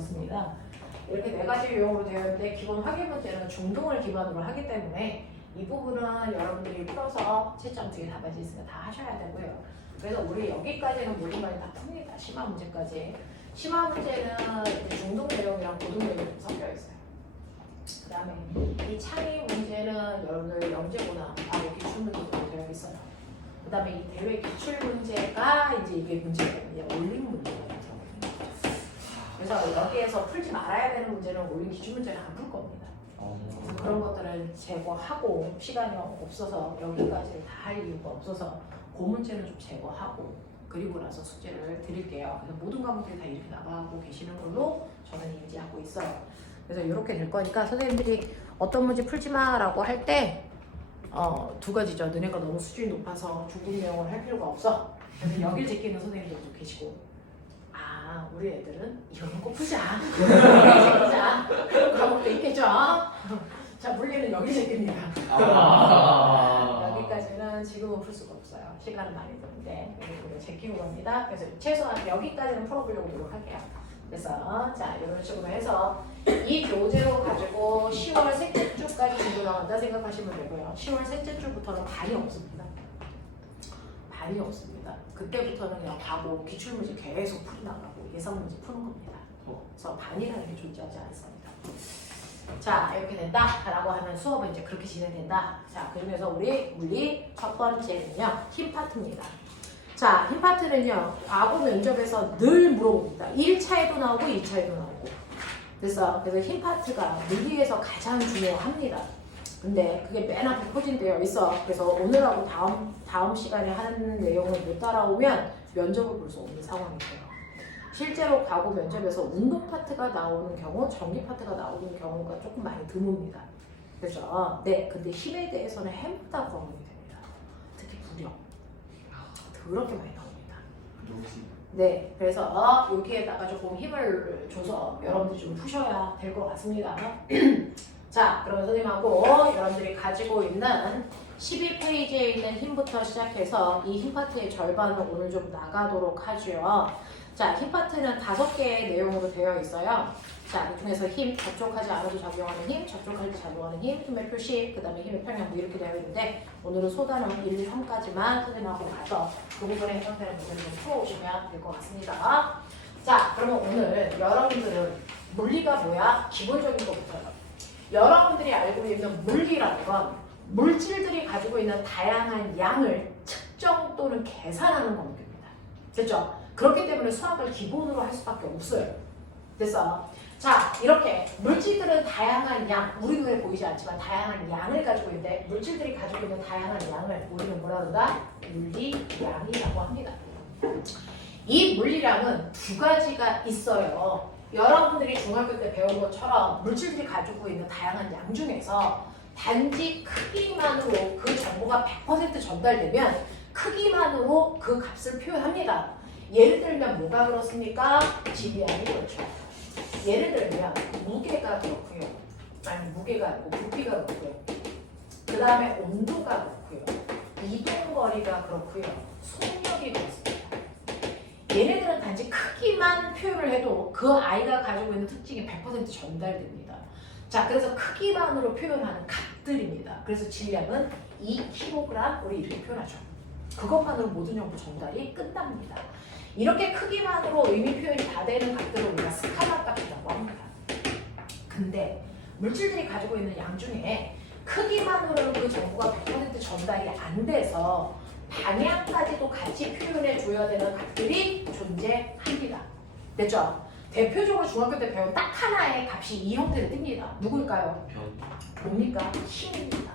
그렇습니다. 이렇게 네 가지 유형으로 되어 있는데 기본 확인 문제는 중등을 기반으로 하기 때문에 이 부분은 여러분들이 풀어서 채점 뒤에 답안지 있으면 다 하셔야 되고요. 그래서 우리 여기까지는 모든 말이 다 풉니다. 심화 문제까지. 심화 문제는 중등 내용이랑 고등 내용이 섞여 있어요. 그 다음에 이 창의 문제는 여러분들 영재고나 바로 기출 문제로 되어 있어요. 그 다음에 이 대외 기출 문제가 이제 이게 문제가 올림 문제가 들어가거든요. 그래서 여기에서 풀지 말아야 되는 문제는 올림 기출 문제는 안 풀 겁니다. 그래서 그런 것들을 제거하고 시간이 없어서 여기까지를 다 할 이유가 없어서 그 문제는 좀 제거하고 그리고 나서 숙제를 드릴게요. 그래서 모든 과목들이 다 이렇게 나가고 계시는 걸로 저는 인지하고 있어요. 그래서 이렇게 될 거니까 선생님들이 어떤 문제 풀지 마라고 할 때 두 가지죠. 너네가 너무 수준이 높아서 중급 내용을 할 필요가 없어. 그래서 여길 제끼는 선생님들도 좀 계시고 아 우리 애들은 이거는 꼭 풀자. 풀자. 그런 과목도 있겠죠. 자 물리는 여기 제낍니다. 여기까지는 지금은 풀 수가 없어요. 시간은 많이 드는데 여기 제끼고 갑니다. 그래서 최소한 여기까지는 풀어보려고 노력할게요. 그래서 자 이런 식으로 해서 이 교재로 가지고 10월 셋째 주까지 공부 나간다 생각하시면 되고요. 10월 셋째 주부터는 반이 없습니다. 반이 없습니다. 그때부터는 그냥 과목 기출문제 계속 풀이 나가고 예상문제 푸는 겁니다. 그래서 반이라는 게 존재하지 않습니다. 자 이렇게 된다라고 하면 수업은 이제 그렇게 진행된다. 자 그러면서 우리 물리 첫 번째는요 힘 파트입니다. 자, 힘 파트는요, 과거 면접에서 늘 물어봅니다. 1차에도 나오고 2차에도 나오고. 그래서 힘 파트가 물리에서 가장 중요합니다. 근데 그게 맨 앞에 포진되어 있어. 그래서 오늘하고 다음 시간에 하는 내용을 못 따라오면 면접을 볼 수 없는 상황이 돼요. 실제로 과거 면접에서 운동 파트가 나오는 경우, 전기 파트가 나오는 경우가 조금 많이 드뭅니다. 그래서 네, 근데 힘에 대해서는 해마다 구원이 됩니다. 특히 부력. 그렇게 많이 나옵니다. 네, 그래서 여기에다가 조금 힘을 줘서 여러분들이 좀 푸셔야 될 것 같습니다. 자, 그러면 선생님하고 여러분들이 가지고 있는 12페이지에 있는 힘부터 시작해서 이 힘 파트의 절반을 오늘 좀 나가도록 하죠. 자, 힘 파트는 5개의 내용으로 되어 있어요. 자, 그 중에서 힘, 접촉하지 않아도 작용하는 힘, 접촉할 때 작용하는 힘, 힘의 표시, 그 다음에 힘의 평형 이렇게 되어 있는데 오늘은 소단원 1, 2, 3까지만 선생님하고 가서 그 부분에 해당되는 문제를 좀 풀어오시면 될 것 같습니다. 자, 그러면 오늘 여러분들은 물리가 뭐야? 기본적인 것부터요. 여러분들이 알고 있는 물리라는 건 물질들이 가지고 있는 다양한 양을 측정 또는 계산하는 과목입니다. 됐죠? 그렇기 때문에 수학을 기본으로 할 수밖에 없어요. 됐어? 자, 이렇게 물질들은 다양한 양, 우리 눈에 보이지 않지만 다양한 양을 가지고 있는데 물질들이 가지고 있는 다양한 양을 우리는 뭐라 그러다? 물리량이라고 합니다. 이 물리량은 두 가지가 있어요. 여러분들이 중학교 때 배운 것처럼 물질들이 가지고 있는 다양한 양 중에서 단지 크기만으로 그 정보가 100% 전달되면 크기만으로 그 값을 표현합니다. 예를 들면 뭐가 그렇습니까? 질량이 그렇죠. 예를 들면 무게가 그렇고요. 아니 무게가 아니고 부피가 그렇고요. 그 다음에 온도가 그렇고요. 이동거리가 그렇고요. 속력이 그렇습니다. 얘네들은 단지 크기만 표현을 해도 그 아이가 가지고 있는 특징이 100% 전달됩니다. 자, 그래서 크기만으로 표현하는 값들입니다. 그래서 질량은 2kg 우리 이렇게 표현하죠. 그것만으로 모든 정보 전달이 끝납니다. 이렇게 크기만으로 의미 표현이 다 되는 값들을 우리가 스칼라 값이라고 합니다. 근데 물질들이 가지고 있는 양 중에 크기만으로는 그 정보가 100% 전달이 안 돼서 방향까지도 같이 표현해 줘야 되는 값들이 존재합니다. 됐죠? 대표적으로 중학교 때 배운 딱 하나의 값이 이 형태를 띱니다. 누굴까요? 뭡니까? 힘입니다.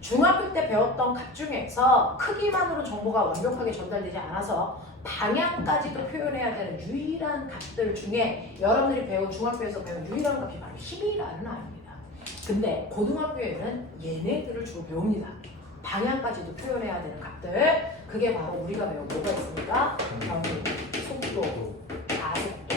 중학교 때 배웠던 값 중에서 크기만으로 정보가 완벽하게 전달되지 않아서 방향까지도 표현해야 되는 유일한 값들 중에 여러분들이 배운 중학교에서 배운 유일한 값이 바로 힘이라는 아이입니다. 근데 고등학교에는 얘네들을 주로 배웁니다. 방향까지도 표현해야 되는 값들. 그게 바로 우리가 배운 뭐가 있습니까? 경기, 속도, 가속도,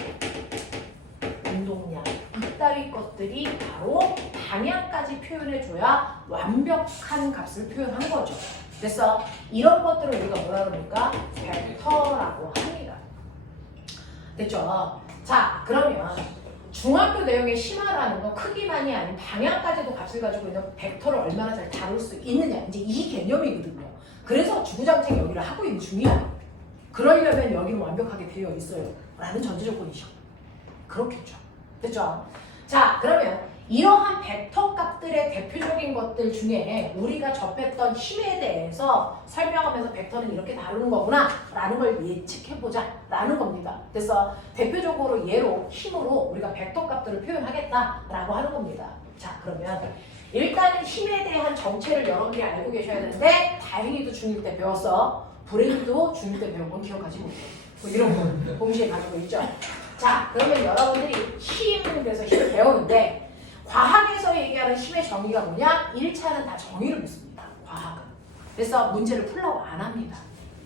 운동량 이따위 것들이 바로 방향까지 표현해줘야 완벽한 값을 표현한 거죠. 그래서 이런 것들을 우리가 뭐라 그럽니까? 벡터라고 합니다. 됐죠? 자, 자, 그러면 중학교 내용의 심화라는 건 크기만이 아닌 방향까지도 값을 가지고 있는 벡터를 얼마나 잘 다룰 수 있느냐. 이제 이 개념이거든요. 그래서 주구장창 여기를 하고 있는 중이야. 그러려면 여기는 완벽하게 되어 있어요. 라는 전제 조건이죠. 그렇겠죠. 됐죠? 자, 그러면 이러한 벡터 값들의 대표적인 것들 중에 우리가 접했던 힘에 대해서 설명하면서 벡터는 이렇게 다루는 거구나 라는 걸 예측해보자 라는 겁니다. 그래서 대표적으로 얘로 힘으로 우리가 벡터 값들을 표현하겠다 라고 하는 겁니다. 자, 그러면 일단은 힘에 대한 정체를 여러분들이 알고 계셔야 되는데 다행히도 중1 때 배웠어. 브레인도 중1 때 배운 건 기억하지 못해. 뭐 이런 거 동시에 가지고 있죠. 자, 그러면 여러분들이 힘에 대해서 힘을 배우는데 과학에서 얘기하는 힘의 정의가 뭐냐? 1차는 다 정의를 묻습니다. 과학은. 그래서 문제를 풀라고 안 합니다.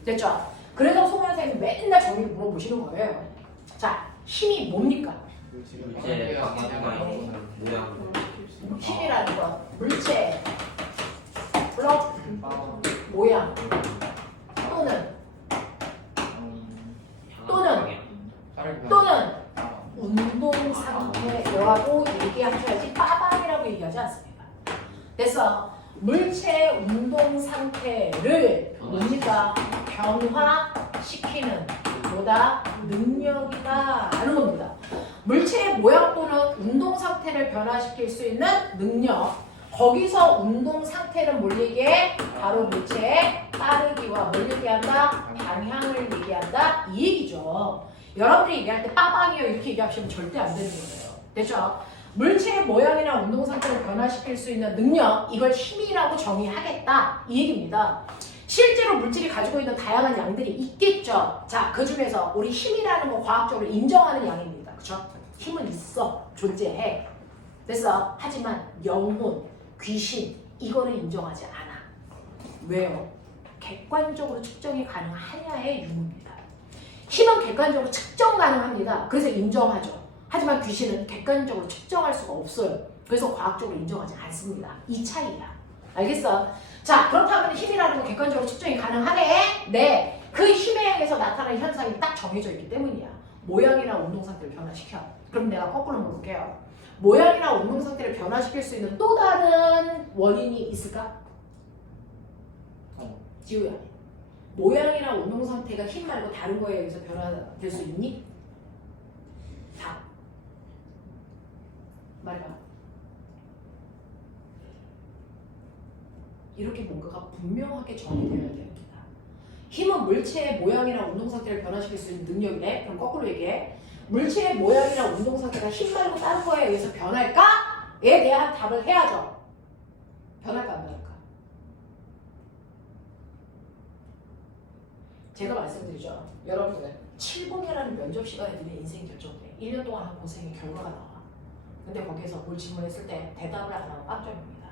됐죠? 그래서 송원 선생님이 맨날 정의를 물어보시는 거예요. 자, 힘이 뭡니까? 이제 방향과 모양 힘이라는 건 물체, 블록, 모양 또는 운동 상태라고 얘기하셔야지 빠방이라고 얘기하지 않습니다. 그래서 물체 운동 상태를 뭡니까? 변화시키는 뭐다? 능력이다 하는 겁니다. 물체의 모양 또는 운동 상태를 변화시킬 수 있는 능력. 거기서 운동 상태는 뭘 얘기해? 바로 물체의 빠르기와 뭘 얘기한다? 방향을 얘기한다? 이 얘기죠. 여러분들이 얘기할 때 빠방이요 이렇게 얘기하시면 절대 안 되는 거예요. 됐죠? 물체의 모양이나 운동 상태를 변화시킬 수 있는 능력, 이걸 힘이라고 정의하겠다 이 얘기입니다. 실제로 물질이 가지고 있는 다양한 양들이 있겠죠. 자, 그 중에서 우리 힘이라는 거 과학적으로 인정하는 양입니다. 그렇죠? 힘은 있어, 존재해. 됐어? 하지만 영혼, 귀신 이거는 인정하지 않아. 왜요? 객관적으로 측정이 가능하냐의 유무입니다. 힘은 객관적으로 측정 가능합니다. 그래서 인정하죠. 하지만 귀신은 객관적으로 측정할 수가 없어요. 그래서 과학적으로 인정하지 않습니다. 이 차이야. 알겠어? 자, 그렇다면 힘이라는 건 객관적으로 측정이 가능하네? 네. 그 힘에 의해서 나타나는 현상이 딱 정해져 있기 때문이야. 모양이나 운동 상태를 변화시켜. 그럼 내가 거꾸로 물어볼게요. 모양이나 운동 상태를 변화시킬 수 있는 또 다른 원인이 있을까? 지우야. 모양이나 운동 상태가 힘 말고 다른 거에 의해서 변화될 수 있니? 답. 말해봐. 이렇게 뭔가가 분명하게 정의되어야 됩니다. 힘은 물체의 모양이나 운동 상태를 변화시킬 수 있는 능력이래. 그럼 거꾸로 얘기해. 물체의 모양이나 운동 상태가 힘 말고 다른 거에 의해서 변할까? 에 대한 답을 해야죠. 변할까 안 변할까? 제가 말씀드리죠. 여러분들 7분이라는 면접 시간에 너네 인생이 결정돼. 1년 동안 한 고생의 결과가 나와. 근데 거기에서 뭘 질문했을 때 대답을 안 하면 빵점입니다.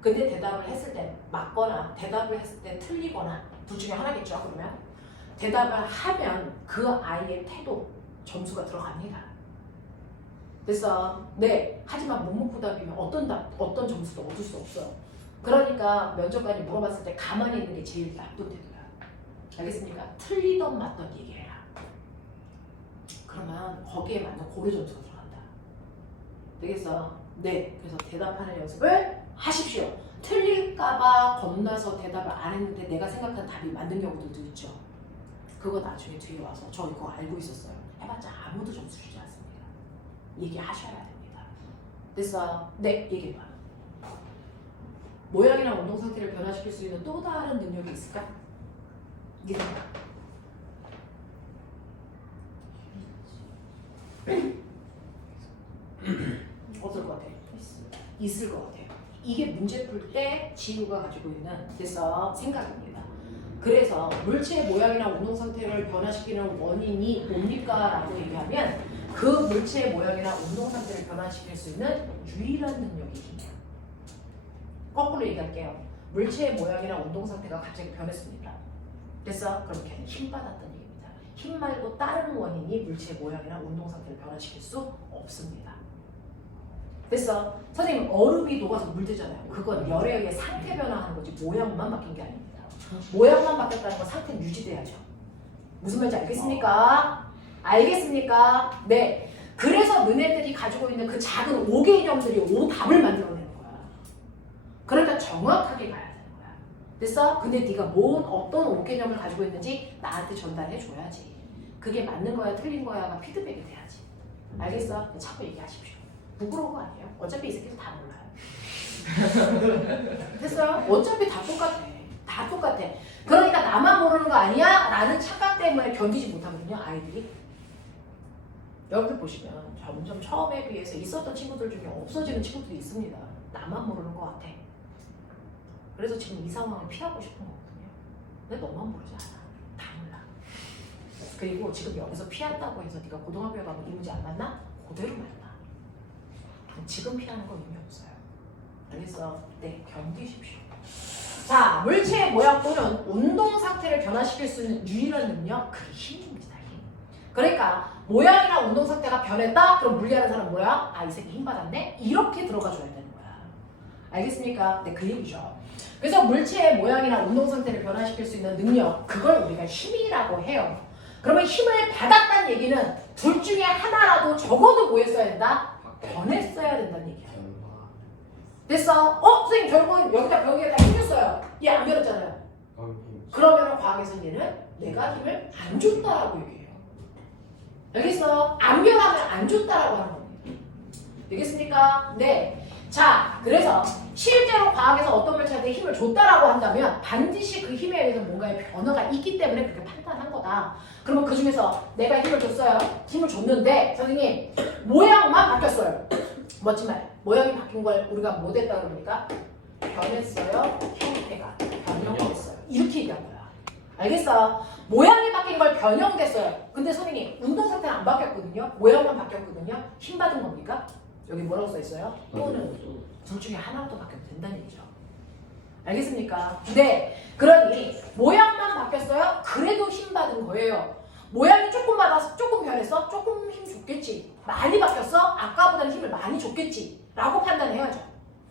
근데 대답을 했을 때 맞거나 대답을 했을 때 틀리거나 둘 중에 하나겠죠. 그러면 대답을 하면 그 아이의 태도 점수가 들어갑니다. 그래서 네, 하지만 묵묵부답이면 어떤 점수도 얻을 수 없어요. 그러니까 면접관이 물어봤을 때 가만히 있는 게 제일 나쁜 태도야. 알겠습니까? 틀리던 맞던 얘기해라. 그러면 거기에 맞는 고려 점수가 들어간다. 되겠어? 네. 그래서 대답하는 연습을 하십시오. 틀릴까봐 겁나서 대답을 안 했는데 내가 생각한 답이 맞는 경우들도 있죠. 그거 나중에 뒤에 와서 저 이거 알고 있었어요. 해봤자 아무도 점수 주지 않습니다. 얘기하셔야 됩니다. 됐어? 네. 얘기해봐. 모양이나 운동 상태를 변화시킬 수 있는 또 다른 능력이 있을까? 이게 없을 것 같아요. 있을 것 같아요. 이게 문제 풀 때 지우가 가지고 있는 그래서 생각입니다. 그래서 물체의 모양이나 운동 상태를 변화시키는 원인이 뭡니까? 라고 얘기하면 그 물체의 모양이나 운동 상태를 변화시킬 수 있는 유일한 능력이 힘이에요. 거꾸로 얘기할게요. 물체의 모양이나 운동 상태가 갑자기 변했습니다. 그래서 그렇게 힘 받았던 얘기입니다. 힘 말고 다른 원인이 물체의 모양이나 운동 상태를 변화시킬 수 없습니다. 그래서 선생님 얼음이 녹아서 물들잖아요. 그건 열에 의해 상태 변화하는 거지 모양만 바뀐 게 아닙니다. 모양만 바뀌었다는 건 상태는 유지돼야죠. 무슨 말인지 알겠습니까? 알겠습니까? 네. 그래서 너네들이 가지고 있는 그 작은 5개념들이 5답을 만들어내는 거야. 그러니까 정확하게 가야 되는 거야. 됐어? 근데 네가 뭔 어떤 5개념을 가지고 있는지 나한테 전달해 줘야지. 그게 맞는 거야 틀린 거야가 피드백이 돼야지. 알겠어? 자꾸 얘기하십시오. 부끄러운 거 아니에요? 어차피 이 새끼들 다 몰라요. 됐어요? 어차피 다 똑같아. 다 똑같아. 그러니까 나만 모르는 거 아니야? 라는 착각 때문에 견디지 못하거든요, 아이들이. 여기 보시면 점점 처음에 비해서 있었던 친구들 중에 없어지는 친구들이 있습니다. 나만 모르는 것 같아. 그래서 지금 이 상황을 피하고 싶은 거거든요. 근데 너만 모르지 않아. 다 몰라. 그리고 지금 여기서 피한다고 해서 네가 고등학교에 가면 이 문제 안 만나? 그대로 만나. 지금 피하는 건 의미 없어요. 알겠어? 네, 견디십시오. 자, 물체의 모양 또는 운동 상태를 변화시킬 수 있는 유일한 능력, 그게 힘입니다. 힘. 그러니까 모양이나 운동 상태가 변했다? 그럼 물리하는 사람 뭐야? 아, 이 새끼 힘 받았네? 이렇게 들어가 줘야 되는 거야. 알겠습니까? 네, 그 얘기죠. 그래서 물체의 모양이나 운동 상태를 변화시킬 수 있는 능력, 그걸 우리가 힘이라고 해요. 그러면 힘을 받았다는 얘기는 둘 중에 하나라도 적어도 뭐 했어야 된다? 변했어야 된다는 얘기야. 됐어? 선생님 결국은 여기다 벽에다 힘줬어요. 얘 안 변했잖아요. 그러면 과학에서는 얘는 내가 힘을 안 줬다라고 얘기해요. 알겠어? 안 변하면 안 줬다라고 하는 겁니다. 되겠습니까? 네. 자, 그래서 실제로 과학에서 어떤 물체한테 힘을 줬다라고 한다면 반드시 그 힘에 의해서 뭔가의 변화가 있기 때문에 그렇게 판단한 거다. 그러면 그 중에서 내가 힘을 줬어요. 힘을 줬는데 선생님 모양만 바뀌었어요. 멋진 말. 모양이 바뀐 걸 우리가 뭐 됐다 그럽니까? 변했어요. 형태가 변형됐어요. 이렇게 얘기한 거야. 알겠어? 모양이 바뀐 걸 변형됐어요. 근데 선생님 운동 상태는 안 바뀌었거든요. 모양만 바뀌었거든요. 힘 받은 겁니까? 여기 뭐라고 써 있어요? 또는 둘 중에 하나라도 바뀌어도 된다는 얘기죠. 알겠습니까? 네. 그러니 모양만 바뀌었어요. 그래도 힘 받은 거예요. 모양이 조금 받아서 조금 변했어? 조금 힘 줬겠지. 많이 바뀌었어? 아까보다는 힘을 많이 줬겠지. 라고 판단해야죠.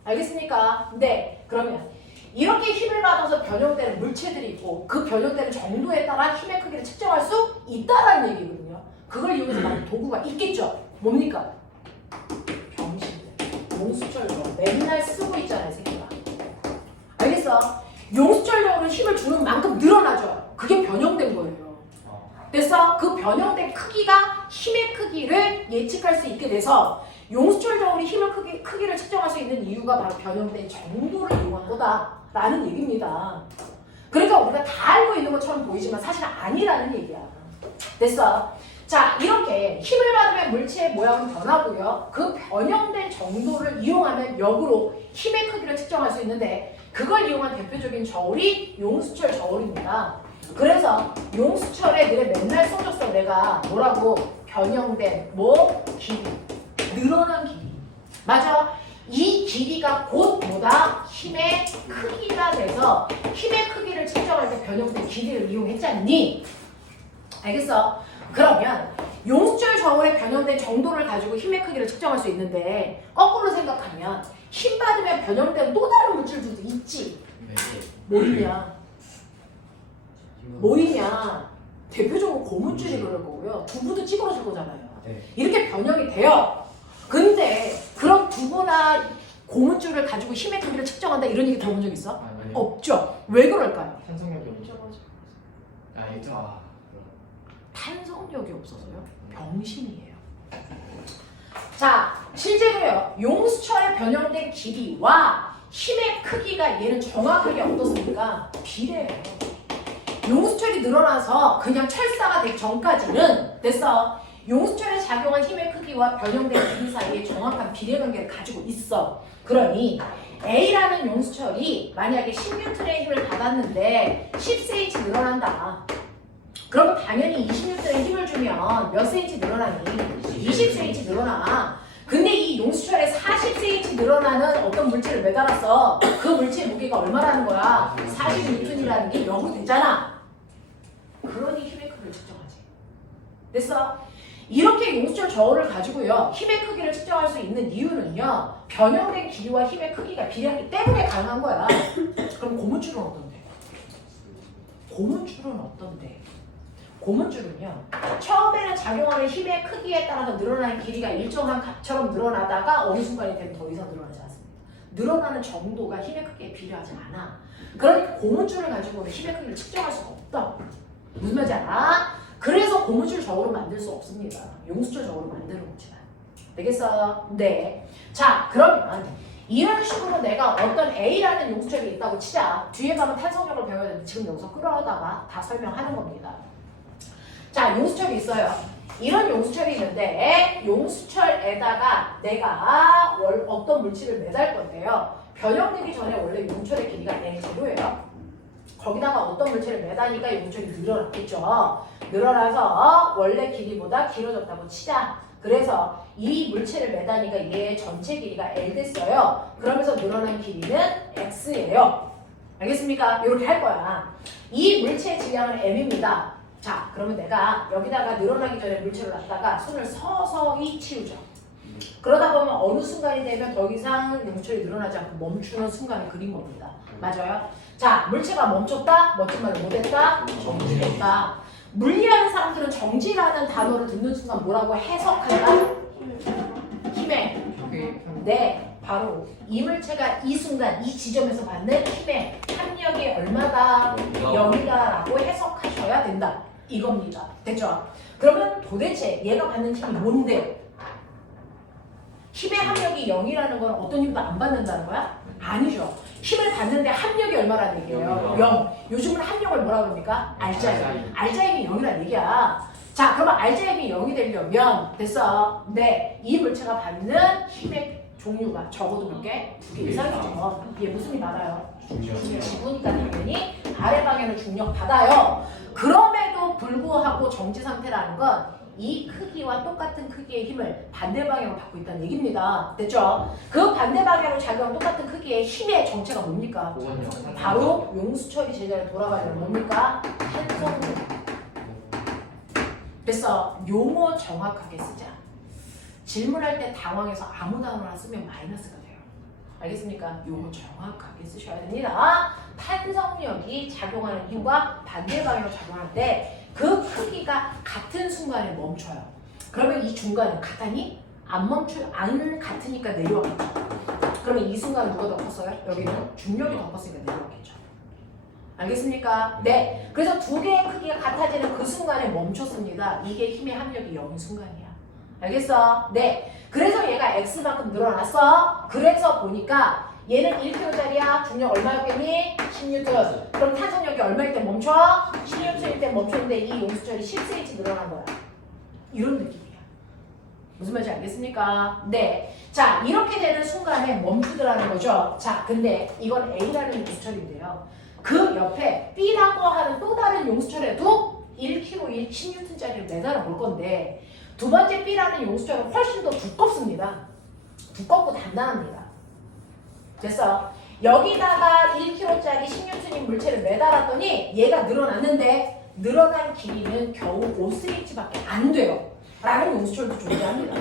알겠습니까? 네. 그러면 이렇게 힘을 받아서 변형되는 물체들이 있고 그 변형되는 정도에 따라 힘의 크기를 측정할 수 있다라는 얘기거든요. 그걸 이용해서 만든 도구가 있겠죠. 뭡니까? 병신들. 용수철로 맨날 쓰고 있잖아요, 새끼가. 알겠어? 용수철로는 힘을 주는 만큼 늘어나죠. 그게 변형된 거예요. 됐어? 그 변형된 크기가 힘의 크기를 예측할 수 있게 돼서 용수철저울이 힘의 크기를 측정할 수 있는 이유가 바로 변형된 정도를 이용한 거다라는 얘기입니다. 그러니까 우리가 다 알고 있는 것처럼 보이지만 사실 아니라는 얘기야. 됐어? 자, 이렇게 힘을 받으면 물체의 모양은 변하고요. 그 변형된 정도를 이용하면 역으로 힘의 크기를 측정할 수 있는데 그걸 이용한 대표적인 저울이 용수철 저울입니다. 그래서 용수철에 너네 맨날 써줬어. 내가 뭐라고? 변형된 길이, 늘어난 길이. 맞아. 이 길이가 곧 뭐다? 힘의 크기가 돼서 힘의 크기를 측정할 때 변형된 길이를 이용했지 않니? 알겠어? 그러면 용수철 저울의 변형된 정도를 가지고 힘의 크기를 측정할 수 있는데 거꾸로 생각하면 힘 받으면 변형된 또 다른 물질들도 있지. 뭐냐? 뭐이냐? 대표적으로 고무줄이 그럴 거고요. 두부도 찌그러질 거잖아요. 네. 이렇게 변형이 돼요. 근데 그런 두부나 고무줄을 가지고 힘의 크기를 측정한다 이런 얘기 들어본 적 있어? 아니요. 없죠. 왜 그럴까요? 탄성력이 없죠. 탄성력이 없어서요? 병신이에요. 자, 실제로요. 용수철에 변형된 길이와 힘의 크기가 얘는 정확하게 어떻습니까? 비례해요. 용수철이 늘어나서 그냥 철사가 되기 전까지는 됐어. 용수철에 작용한 힘의 크기와 변형된 길이 사이에 정확한 비례관계를 가지고 있어. 그러니 A라는 용수철이 만약에 10N의 힘을 받았는데 10cm 늘어난다. 그럼 당연히 20N의 힘을 주면 몇 cm 늘어나니? 20cm 늘어나. 근데 이 용수철에 40cm 늘어나는 어떤 물체를 매달았어. 그 물체의 무게가 얼마라는 거야? 40N이라는 게 역으로 되잖아. 그러니 힘의 크기를 측정하지. 됐어? 이렇게 용수철 저울을 가지고요. 힘의 크기를 측정할 수 있는 이유는요. 변형된 길이와 힘의 크기가 비례하기 때문에 가능한 거야. 그럼 고무줄은 어떤데? 고무줄은 어떤데? 고무줄은요. 처음에는 작용하는 힘의 크기에 따라서 늘어나는 길이가 일정한 값처럼 늘어나다가 어느 순간이 되면 더 이상 늘어나지 않습니다. 늘어나는 정도가 힘의 크기에 비례하지 않아. 그러니까 고무줄을 가지고는 힘의 크기를 측정할 수가 없다. 무슨 말인지 알아? 그래서 고무줄 저울을 만들 수 없습니다. 용수철 저울을 만드는 겁니다. 되겠어? 네. 자, 그러면 이런 식으로 내가 어떤 A라는 용수철이 있다고 치자. 뒤에 가면 탄성력을 배워야 되는데 지금 여기서 끌어다가 다 설명하는 겁니다. 자, 용수철이 있어요. 이런 용수철이 있는데 용수철에다가 내가 어떤 물질을 매달 건데요. 변형되기 전에 원래 용철의 길이가 N0예요. 거기다가 어떤 물질을 매다니까 용철이 늘어났겠죠. 늘어나서 원래 길이보다 길어졌다고 치자. 그래서 이 물체를 매다니까 얘의 전체 길이가 L 됐어요. 그러면서 늘어난 길이는 X예요. 알겠습니까? 이렇게 할 거야. 이 물체의 질량은 M입니다. 자, 그러면 내가 여기다가 늘어나기 전에 물체를 놨다가 손을 서서히 치우죠. 그러다 보면 어느 순간이 되면 더 이상 용철이 늘어나지 않고 멈추는 순간을 그린 겁니다. 맞아요? 자, 물체가 멈췄다? 멋진 말을 못했다? 정지됐다. 물리하는 사람들은 정지라는 단어를 듣는 순간 뭐라고 해석한다? 힘에. 네, 바로 이 물체가 이 순간, 이 지점에서 받는 힘의 합력이 얼마다? 0이다라고 해석하셔야 된다. 이겁니다. 됐죠? 그러면 도대체 얘가 받는 힘이 뭔데요? 힘의 합력이 0이라는 건 어떤 힘도 안 받는다는 거야? 아니죠. 힘을 받는데 합력이 얼마라는 얘기예요? 0. 요즘은 합력을 뭐라 그럽니까? 알자임. 알자임이 0이라는 얘기야. 자, 그러면 알자임이 0이 되려면 됐어. 네, 이 물체가 받는 힘의 종류가 적어도 몇 개? 2개 이상이죠. 이게 무슨 힘 받아요? 지구니까 당연히 아래 방향을 중력 받아요. 그럼에도 불구하고 정지 상태라는 건 이 크기와 똑같은 크기의 힘을 반대 방향으로 받고 있다는 얘기입니다. 됐죠? 그 반대 방향으로 작용한 똑같은 크기의 힘의 정체가 뭡니까? 바로 용수철이 제자리에 돌아가려면 뭡니까? 탄성력. 됐어. 용어 정확하게 쓰자. 질문할 때 당황해서 아무 단어나 쓰면 마이너스가 돼요. 알겠습니까? 용어 정확하게 쓰셔야 됩니다. 탄성력이 작용하는 힘과 반대 방향으로 작용할 때 그 크기가 같은 순간에 멈춰요. 그러면 이 중간은 같다니? 안 같으니까 내려가겠죠. 그러면 이 순간 누가 더 컸어요? 여기는 중력이 더 컸으니까 내려가겠죠. 알겠습니까? 네. 그래서 두 개의 크기가 같아지는 그 순간에 멈췄습니다. 이게 힘의 합력이 0인 순간이야. 알겠어? 네. 그래서 얘가 X만큼 늘어났어. 그래서 보니까 얘는 1kg짜리야. 중력 얼마였겠니? 10N. 그럼 탄성력이 얼마일 때 멈춰? 10N일 때 멈췄는데 이 용수철이 10cm 늘어난 거야. 이런 느낌이야. 무슨 말인지 알겠습니까? 네. 자, 이렇게 되는 순간에 멈추더라는 거죠. 자, 근데 이건 A라는 용수철인데요. 그 옆에 B라고 하는 또 다른 용수철에도 1kg 10N짜리를 매달아 볼 건데 두 번째 B라는 용수철은 훨씬 더 두껍습니다. 두껍고 단단합니다. 됐어. 여기다가 1kg짜리 10N인 물체를 매달았더니 얘가 늘어났는데 늘어난 길이는 겨우 5cm밖에 안 돼요. 라는 용수철도 존재합니다.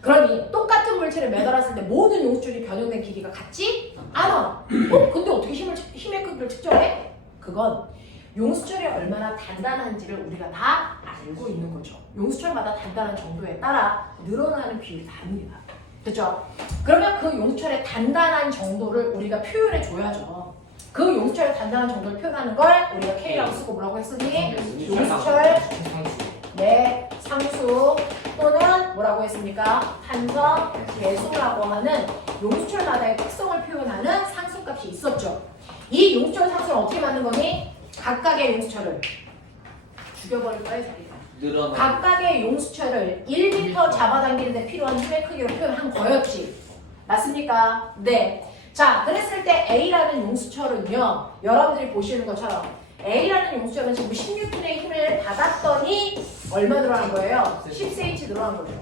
그러니 똑같은 물체를 매달았을 때 모든 용수철이 변형된 길이가 같지 않아. 근데 어떻게 힘의 크기를 측정해? 그건 용수철이 얼마나 단단한지를 우리가 다 알고 있는 거죠. 용수철마다 단단한 정도에 따라 늘어나는 비율이 다릅니다. 됐죠? 그러면 그 용수철의 단단한 정도를 우리가 표현해 줘야죠. 그 용수철의 단단한 정도를 표현하는 걸 우리가 K라고 쓰고 뭐라고 했으니? 용수철 네, 상수 또는 뭐라고 했습니까? 탄성 계수라고 하는 용수철마다의 특성을 표현하는 상수값이 있었죠. 이 용수철 상수는 어떻게 만든 거니? 각각의 용수철을 죽여버릴 거예요, 자기가. 각각의 용수철을 1m 잡아당기는데 필요한 힘의 크기로 표현한 거였지. 맞습니까? 네. 자, 그랬을 때 A라는 용수철은요, 여러분들이 보시는 것처럼 A라는 용수철은 지금 16N의 힘을 받았더니 얼마 늘어난 거예요? 10cm 늘어난 거죠.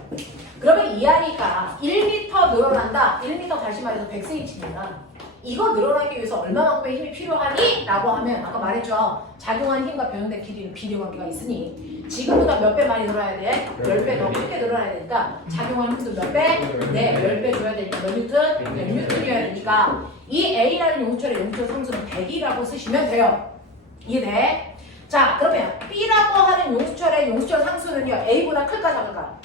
그러면 이 아이가 1m 늘어난다. 1m 다시 말해서 100cm입니다. 이거 늘어나기 위해서 얼마만큼의 힘이 필요하니? 라고 하면 아까 말했죠. 작용한 힘과 변형된 길이는 비례관계가 있으니 지금보다 몇 배 많이 늘어나야 돼? 10배 더 크게 늘어나야 되니까 작용한 힘도 몇 배? 네, 10배 줘야 되니까 몇 뉴턴? 100뉴턴이어야 되니까 이 A라는 용수철의 용수철 상수는 100이라고 쓰시면 돼요. 이해돼? 자, 그러면 B라고 하는 용수철의 용수철 상수는요. A보다 클까 작을까?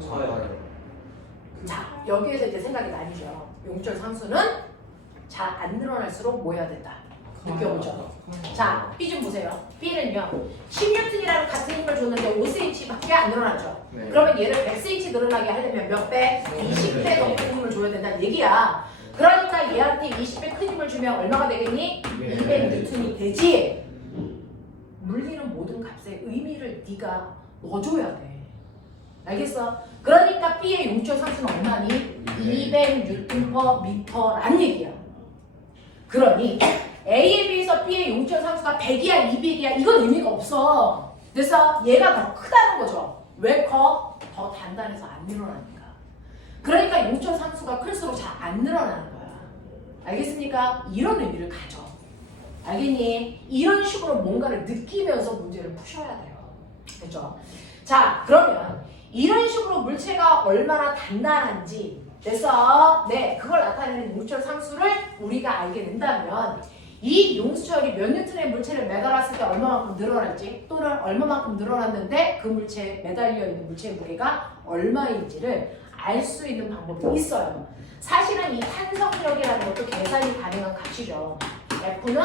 저요. 자, 여기에서 이제 생각이 나뉘죠. 용수철 상수는 잘 안 늘어날수록 뭐 해야 된다? 느껴보죠. 자, B 좀 보세요. B는요. 10N이라는 같은 힘을 줬는데 5cm밖에 안 늘어나죠. 네. 그러면 얘를 100cm 늘어나게 하려면 몇 배? 20배 더 큰 힘을 줘야 된다는 얘기야. 그러니까 얘한테 20배 큰 힘을 주면 얼마가 되겠니? 200N이 되지. 물리는 모든 값에 의미를 네가 넣어줘야 돼. 알겠어? 그러니까 B의 용추 상수는 얼마니? 200Nm/m라는 얘기야. 그러니 A에 비해서 B의 용추 상수가 100이야, 200이야 이건 의미가 없어. 그래서 얘가 더 크다는 거죠. 왜 커? 더 단단해서 안 늘어나니까. 그러니까 용추 상수가 클수록 잘 안 늘어나는 거야. 알겠습니까? 이런 의미를 가져. 알겠니? 이런 식으로 뭔가를 느끼면서 문제를 푸셔야 돼요. 됐죠? 자, 그러면 이런 식으로 물체가 얼마나 단단한지 그래서 네, 그걸 나타내는 용수철 상수를 우리가 알게 된다면 이 용수철이 몇 뉴턴의 물체를 매달았을 때 얼마만큼 늘어날지 또는 얼마만큼 늘어났는데 그 물체에 매달려 있는 물체의 무게가 얼마인지를 알 수 있는 방법이 있어요. 사실은 이 탄성력이라는 것도 계산이 가능한 값이죠. F는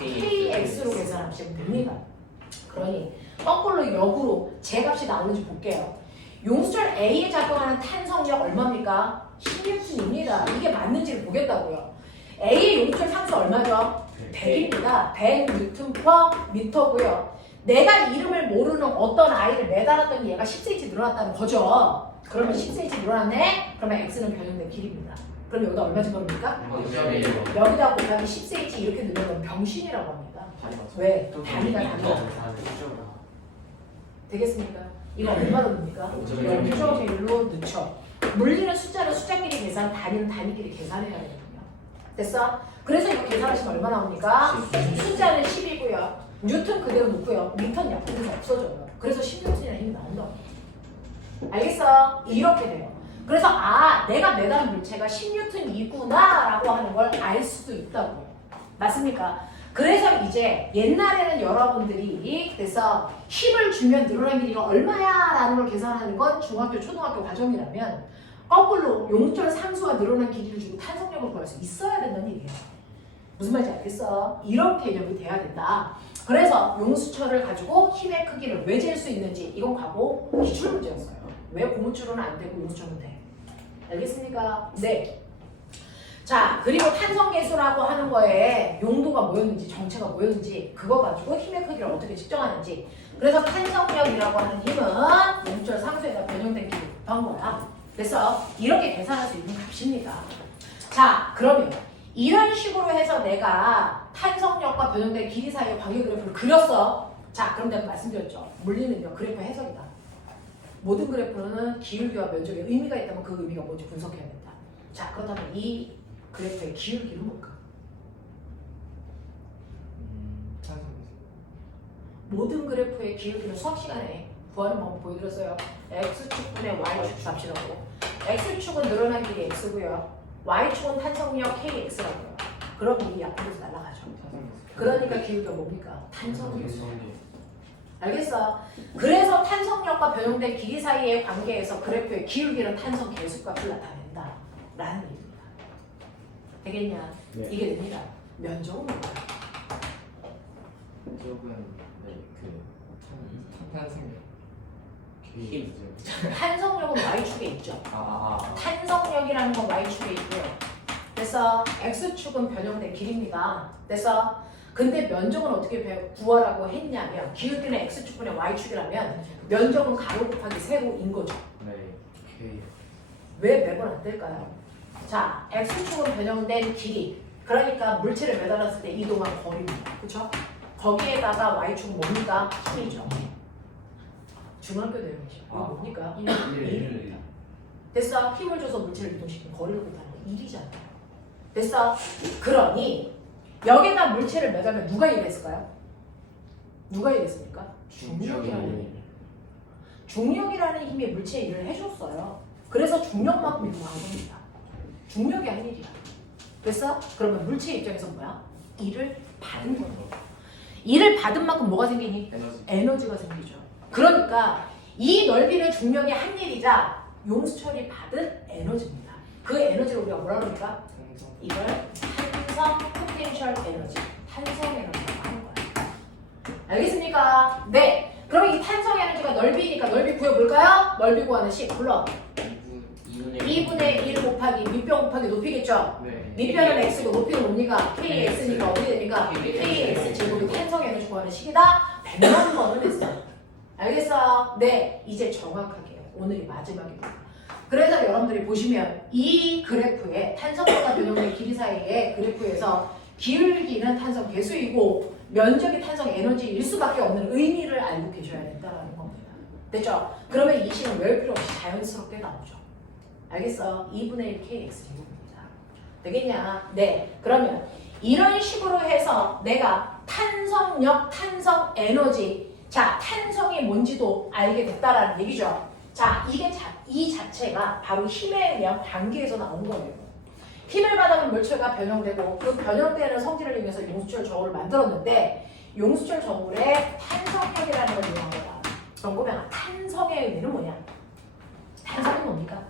KX로 계산하시면 됩니다. 그러니 거꾸로 역으로 제 값이 나오는지 볼게요. 용수철 A에 작용하는 탄성력 얼마입니까? 10N입니다. 이게 맞는지를 보겠다고요. A의 용수철 상수 얼마죠? 100입니다. 100Nm/m고요. 내가 이름을 모르는 어떤 아이를 매달았더니 얘가 10cm 늘어났다는 거죠. 그러면 10cm 늘어났네? 그러면 X는 변형된 길이입니다. 그럼 여기다 얼마 집어넣습니까? 여기다 곱하기 10cm 이렇게 늘면 병신이라고 합니다. 왜? 단위가 달라. 되겠습니까? 이거 얼마로 넣습니까? 0.1로 넣죠. 물리는 숫자는 숫자끼리 계산, 단위는 단위끼리 계산해야 되거든요. 됐어? 그래서 이거 계산하시면 얼마 나옵니까? 숫자는 10이고요. 뉴턴 그대로 놓고요. 뉴턴 약분해서 없어져요. 그래서 10뉴턴이라는 힘이 나온다고. 알겠어? 이렇게 돼요. 그래서 내가 매달은 물체가 10뉴턴이구나 라고 하는 걸 알 수도 있다고요. 맞습니까? 그래서 이제 옛날에는 여러분들이 그래서 힘을 주면 늘어난 길이가 얼마야 라는 걸 계산하는 건 중학교, 초등학교 과정이라면 거꾸로 용수철 상수가 늘어난 길이를 주고 탄성력을 구할 수 있어야 된다는 얘기예요. 무슨 말인지 알겠어? 이런 개념이 돼야 된다. 그래서 용수철을 가지고 힘의 크기를 왜 잴 수 있는지 이건 과거 기출 문제였어요. 왜 고무줄은 안 되고 용수철은 돼? 알겠습니까? 네. 자, 그리고 탄성계수라고 하는 거에 용도가 뭐였는지 정체가 뭐였는지 그거 가지고 힘의 크기를 어떻게 측정하는지 그래서 탄성력이라고 하는 힘은 용수철 상수에다 변형된 길이 한 거야. 그래서 이렇게 계산할 수 있는 값입니다. 자, 그러면 이런 식으로 해서 내가 탄성력과 변형된 길이 사이의 관계 그래프를 그렸어. 자, 그럼 내가 말씀드렸죠. 물리는요, 그래프 해석이다. 모든 그래프는 기울기와 면적에 의미가 있다면 그 의미가 뭔지 분석해야 된다. 자, 그렇다면 이 그래프의 기울기는 뭘까? 모든 그래프의 기울기는 수학 시간에 구하는 방법 보여드렸어요. X축분의 Y축 값이라고. X축은 늘어난 길이 X고요. Y축은 탄성력 KX라고요. 그럼 이 약분에서 날아가죠. 그러니까 기울기가 뭡니까? 탄성력. 알겠어? 그래서 탄성력과 변형된 길이 사이의 관계에서 그래프의 기울기는 탄성 계수값을 나타낸다. 라는 얘기입니다. 되겠냐? 네. 이게 됩니다. 면적은 뭐야? 쪽은 탄성력 힘 탄성력은 Y축에 있죠. 아 탄성력이라는 건 Y축에 있고요. 그래서 X축은 변형된 길입니다. 그래서 근데 면적은 어떻게 구하라고 했냐면 기울기는 X축분의 Y축이라면 면적은 가로 곱하기 세로인 거죠. 네. 오케이. 왜 매번 안 될까요? 자, X축은 변형된 길이 그러니까 물체를 매달았을 때 이동한 거리입니다. 그렇죠? 거기에다가 Y축은 뭡니까? 힘이죠. 중학교 내용이죠. 이거 뭡니까? 1. 됐어? 힘을 줘서 물체를 이동시키는 거리를 구하는 거 1이잖아요. 됐어? 그러니 여기다 물체를 매달면 누가 일했을까요? 누가 일했습니까? 중력이라는 힘. 중력이라는 힘이 물체에 일을 해줬어요. 그래서 중력만큼 이동한 겁니다. 중력이 한 일이야. 됐어? 그러면 물체 입장에서 뭐야? 일을 받은 거예요. 이를 받은 만큼 뭐가 생기니? 에너지. 에너지가 생기죠. 그러니까 이 넓이는 중력이 한 일이자 용수철이 받은 에너지입니다. 그 에너지를 우리가 뭐라 그럽니까? 이걸 탄성 포텐셜 에너지, 탄성 에너지라고 하는 거예요. 알겠습니까? 네. 그럼 이 탄성 에너지가 넓이니까 넓이 구해볼까요? 넓이 구하는 식 불러. 2분의 1 곱하기 밑변 곱하기 높이겠죠? 네. 밑변은 x고 높이는 뭡니까? kx니까 어떻게 됩니까? kx 제곱이 탄성 에너지 구하는 식이다. 100만 번을 했어요. 알겠어? 네. 이제 정확하게 오늘이 마지막입니다. 그래서 여러분들이 보시면 이 그래프에 탄성과 변형된 길이 사이의 그래프에서 기울기는 탄성 계수이고 면적이 탄성 에너지일 수밖에 없는 의미를 알고 계셔야 된다는 겁니다. 됐죠? 그러면 이 식은 외울 필요 없이 자연스럽게 나오죠. 알겠어? 2분의 1 kx 제곱입니다. 되겠냐? 네. 그러면 이런 식으로 해서 내가 탄성력, 탄성 에너지, 자, 탄성이 뭔지도 알게 됐다라는 얘기죠. 자, 이 자체가 바로 힘에 의한 관계에서 나온 거예요. 힘을 받으면 물체가 변형되고 그 변형되는 성질을 이용해서 용수철 저울을 만들었는데 용수철 저울에 탄성력이라는 걸 이용한 거다. 그럼 보면 탄성의 의미는 뭐냐? 탄성이 뭡니까?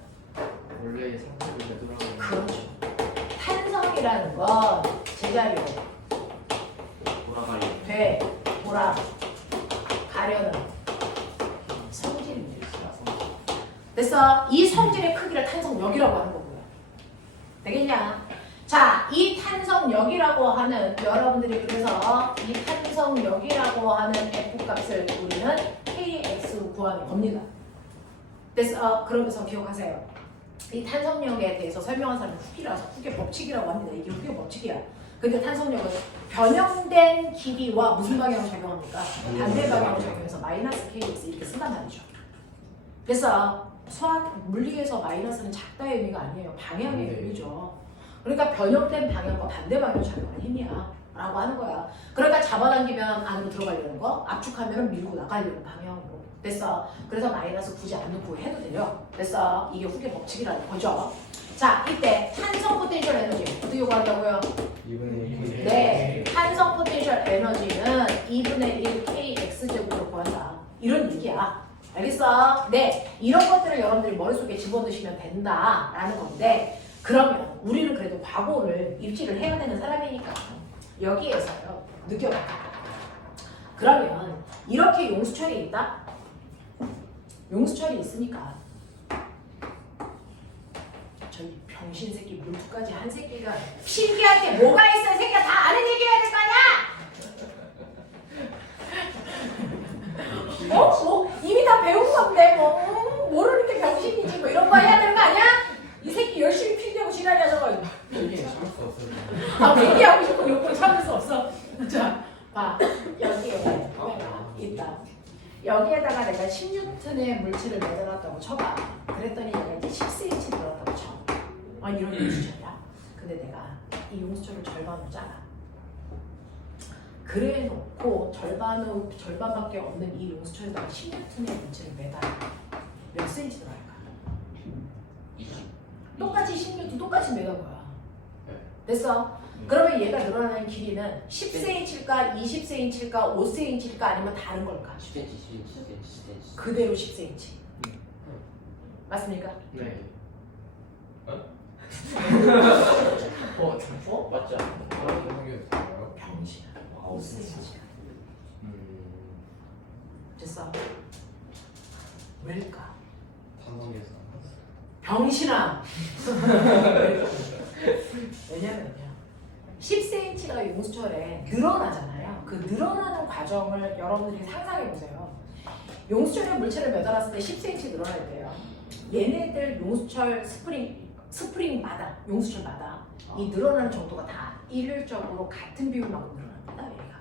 원래 상태를 되돌아가는. 그렇죠. 탄성이라는 건 제자리로 돌아가려는 성질입니다. 됐어? 이 성질의 크기를 탄성력이라고 하는 거고요. 되겠냐? 자, 이 탄성력이라고 하는 여러분들이 그래서 이 탄성력이라고 하는 F값을 우리는 KX로 구하는 겁니다. 됐어? 그러면서 기억하세요. 이 탄성력에 대해서 설명한 사람은 후기라서 후기 법칙이라고 합니다. 이게 후기 법칙이야. 근데 탄성력은 변형된 길이와 무슨 방향으로 적용합니까? 반대 방향으로 적용해서 마이너스 KX 이렇게 쓴단 말이죠. 그래서 수학 물리에서 마이너스는 작다의 의미가 아니에요. 방향의 의미죠. 그러니까 변형된 방향과 반대 방향으로 작용하는 힘이야 라고 하는 거야. 그러니까 잡아당기면 안으로 들어가려는 거, 압축하면 밀고 나가려는 방향으로. 됐어. 그래서 마이너스 굳이 안 넣고 해도 돼요. 됐어. 이게 후계 법칙이라는 거죠. 자, 이때 탄성 포텐셜 에너지 어떻게 요구한다고요? 2분의 1 네, 탄성 포텐셜 에너지는 2분의 1 kx제곱으로 구한다. 이런 얘기야. 알겠어? 네, 이런 것들을 여러분들이 머릿속에 집어넣으시면 된다라는 건데 그러면 우리는 그래도 과거를 입지를 해야 되는 사람이니까 여기에서요, 느껴봐. 그러면 이렇게 용수철이 있다? 용수철이 있으니까 저기 병신 새끼 물두까지 한 새끼가 신기할 게 뭐가 있어? 이 새끼가 다 아는 얘기해야 될 거 아니야? 뭐 이미 다 배운 건데 모르는 게 병신이지 뭐 이런 거 해야 되는 거 아니야? 이 새끼 열심히 필기하고 지랄이야 저거. 이게 참을 수 없어요. 아 필기하고 싶은 욕구를 참을 수 없어. 자, 봐 여기에 내가 있다. 여기에다가 내가 10N의 물체를 매달았다고 쳐봐. 그랬더니 내가 이제 10cm 들었다고 쳐. 이런 용수철이야. 근데 내가 이 용수철을 절반으로 잘라. 그래 놓고 절반밖에 없는 이 용수철에다가 10N의 물체를 매달아. 몇 cm 들어갈까? 똑같이 10N 똑같이 매단 거야. 됐어? 그러면 얘가 늘어나는 길이는 10cm일까, 20cm일까, 5cm일까 아니면 다른 걸까? 10cm, 10cm. 그대로 10cm. 맞습니까? 네. 맞죠? 병신. 5cm. 됐어? 왜일까? 탄성에서 병신아! 왜냐면요. 10cm가 용수철에 늘어나잖아요. 그 늘어나는 과정을 여러분들이 상상해보세요. 용수철에 물체를 매달았을 때 10cm 늘어날 때요. 얘네들 용수철 스프링마다, 용수철마다 이 늘어나는 정도가 다 일률적으로 같은 비율만큼 늘어납니다. 얘가.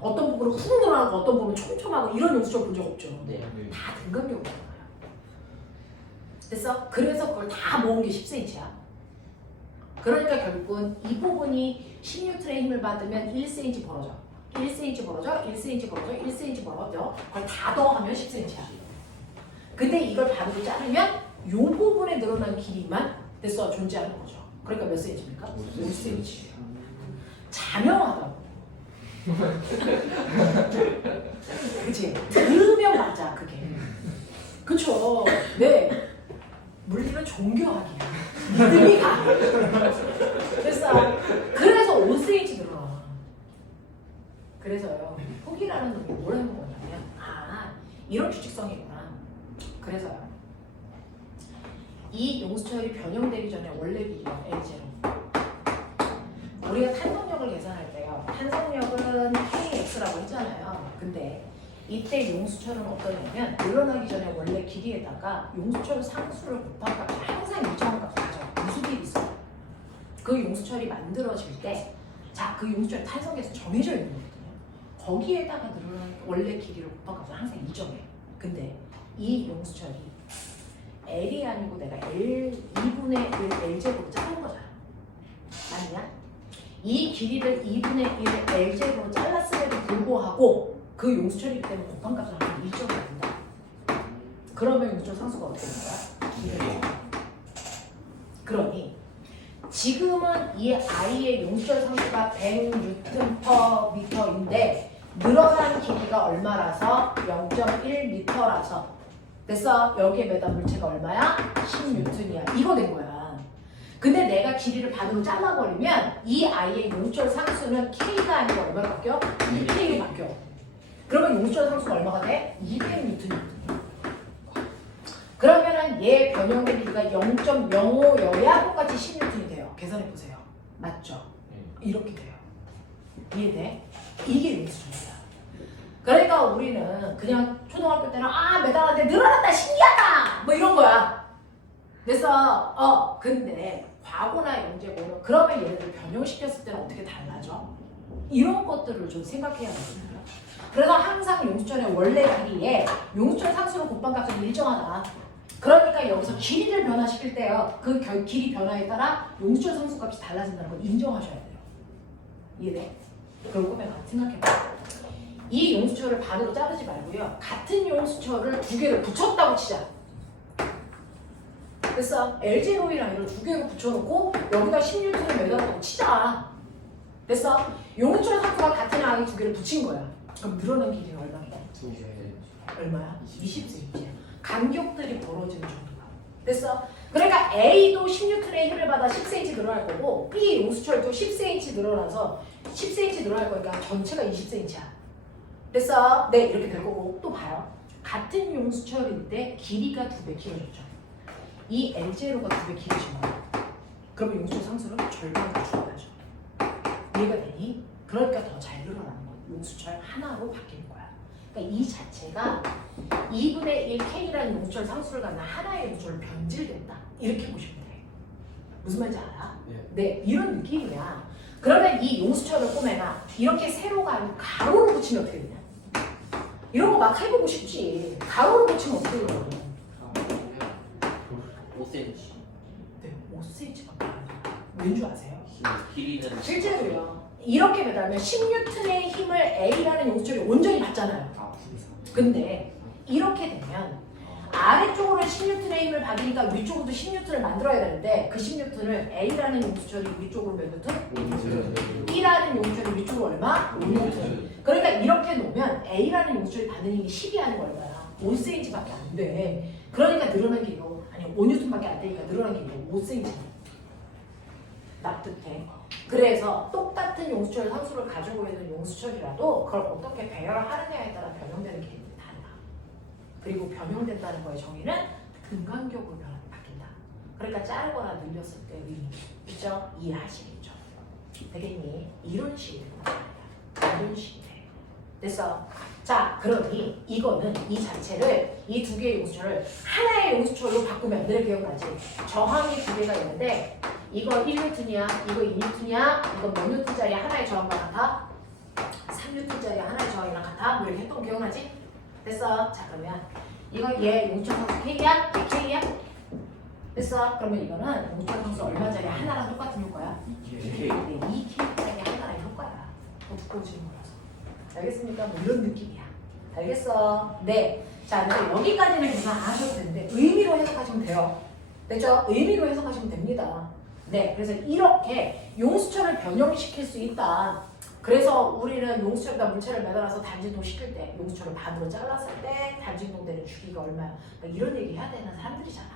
어떤 부분은 훅 늘어나고 어떤 부분은 촘촘하고 이런 용수철 본 적 없죠. 네. 다 등간격으로 늘어나요. 됐어? 그래서 그걸 다 모은 게 10cm야. 그러니까 결국은 이 부분이 10N의 힘을 받으면 1cm 벌어져. 1cm 벌어져, 1cm 벌어져, 1cm 벌어져. 그걸 다 더하면 10cm야. 근데 이걸 반으로 자르면 이 부분에 늘어난 길이만 됐어 존재하는 거죠. 그러니까 몇 cm입니까? 5cm. 자명하다고. 그치? 들으면 맞아 그게. 그쵸? 네. 물리는 존경하기야. 믿음이 가. 그래서 5cm 늘어나. 그래서요. 폭이라는 놈이 뭘 하는 거냐면 이런 규칙성이구나. 그래서요. 이 용수철이 변형되기 전에 원래 길이요. L제로. 우리가 탄성력을 계산할 때요. 탄성력은 KX라고 했잖아요. 근데 이때 용수철은 어떠냐면 늘어나기 전에 원래 길이에다가 용수철 상수를 곱한 값이 항상 일정한 값을 가져. 무수비율이 있어요. 그 용수철이 만들어질 때 자, 그 용수철 탄성에서 정해져 있는 거거든요. 거기에다가 늘어나는 원래 길이를 곱한 값은 항상 일정해요. 근데 이 용수철이 L이 아니고 내가 L 2분의 1 L제곱으로 자른 거잖아. 아니야? 이 길이를 2분의 1 L제곱으로 잘랐음에도 불구하고 그 용수철이기 때문에 곱한 값은 항상 일정이 된다. 그러면 용수철 상수가 어떻게 되는 거야? 그러니 지금은 이 I의 용수철 상수가 100Nm/m인데 늘어난 길이가 얼마라서 0.1m라서 됐어? 여기에 매단 물체가 얼마야? 10N이야. 이거 된 거야. 근데 내가 길이를 반으로 잘라버리면 이 I의 용수철 상수는 K가 아니고 얼마로 바뀌어? 2K로 바뀌어. 그러면 용수철 상수가 얼마가 돼? 200N이거든요. 그러면은 얘 변형된 길이가 0.05여야 똑같이 10N이 돼요. 계산해 보세요. 맞죠? 이렇게 돼요. 이해돼? 이게 용수철이야. 그러니까 우리는 그냥 초등학교 때는 매달았는데 늘어났다 신기하다 뭐 이런 거야. 그래서 근데 과거나 영재고는 그러면 얘네들 변형시켰을 때는 어떻게 달라져? 이런 것들을 좀 생각해야 되거든요. 그래서 항상 용수철의 원래 길이에 용수철 상수로 곱한 값은 일정하다. 그러니까 여기서 길이를 변화시킬 때요. 그 길이 변화에 따라 용수철 상수 값이 달라진다는 걸 인정하셔야 돼요. 이해돼? 그걸 꼬매가 생각해봐. 이 용수철을 반으로 자르지 말고요. 같은 용수철을 두 개를 붙였다고 치자. 됐어? LG로이랑 이걸 두 개로 붙여놓고 여기다 10N을 매달았다고 치자. 됐어? 용수철 상수가 같은 아이 두 개를 붙인 거야. 그럼 늘어난 길이는 얼마야? 얼마야? 20cm야. 간격들이 벌어지는 정도가. 됐어? 그러니까 A도 10N의 힘을 받아 10cm 늘어날 거고 B 용수철도 10cm 늘어나서 10cm 늘어날 거니까 전체가 20cm야. 됐어? 네, 이렇게 될 거고 또 봐요. 같은 용수철일 때 길이가 2배 길어졌죠. 이 L제로가 2배 길어진 거야. 그러면 용수철 상수는 절반으로 줄어야죠. 이해가 되니? 그러니까 더 잘 늘어나는 거야. 용수철 하나로 바뀌는 거야. 그러니까 이 자체가 2분의 1 K라는 용수철 상수를 갖는 하나의 용수철로 변질된다. 이렇게 보시면 돼. 무슨 말인지 알아? 네, 이런 느낌이야. 그러면 이 용수철을 꼬매나 이렇게 세로가 아니고 가로로 붙이면 어떻게 되냐? 이런 거 막 해보고 싶지. 가로로 붙이면 어떻게 되냐? 5cm. 네, 5cm밖에 안 돼요. 왠 줄 아세요? 길이는 실제로요. 이렇게 매달면 10N의 힘을 A라는 용수철이 온전히 받잖아요. 근데 이렇게 되면 아래쪽으로 10N의 힘을 받으니까 위쪽으로도 10N을 만들어야 되는데 그 10N을 A라는 용수철이 위쪽으로 몇 N? B라는 용수철이 위쪽으로 얼마? 5N. 그러니까 이렇게 놓으면 A라는 용수철이 받는 힘이 10이 아니고 얼마야? 5cm밖에 안 돼. 그러니까 늘어난 길이로 5N밖에 안 되니까 늘어난 길이로 5cm. 납득해. 그래서 똑같은 용수철 상수를 가지고 있는 용수철이라도 그걸 어떻게 배열을 하느냐에 따라 변형되는 길이 달라. 그리고 변형된다는 거의 정의는 등간격으로 바뀐다. 그러니까 자르거나 늘렸을 때 의미. 그죠? 이해하시겠죠? 되겠니? 이런 식이 된단 말이야. 이런 식이 돼. 됐어? 자, 그러니 이거는 이 자체를 이 두 개의 용수철을 하나의 용수철로 바꾸면 늘 기억나지? 저항이 두 개가 있는데 이거 1N이야, 이거 2N이야, 이거 몇 N짜리 하나의 저항과 같아? 3N짜리 하나의 저항이랑 같아? 뭐 이렇게 했던 거 기억나지? 됐어? 자, 그러면 이거 얘 용수철 상수 K야? 얘 K야? 됐어? 그러면 이거는 용수철 상수 얼마짜리 하나랑 똑같은 효과야? 2K짜리 하나랑 효과야. 더 두꺼워지는 거라서. 알겠습니까? 뭐 이런 느낌이야. 알겠어? 네. 자, 이제 여기까지는 계산 안 하셔도 되는데 의미로 해석하시면 돼요. 됐죠? 의미로 해석하시면 됩니다. 네. 그래서 이렇게 용수철을 변형시킬 수 있다. 그래서 우리는 용수철에다 물체를 매달아서 단진동 시킬 때 용수철을 반으로 잘랐을 때 단진동 되는 주기가 얼마야? 막 이런 얘기 해야 되는 사람들이잖아.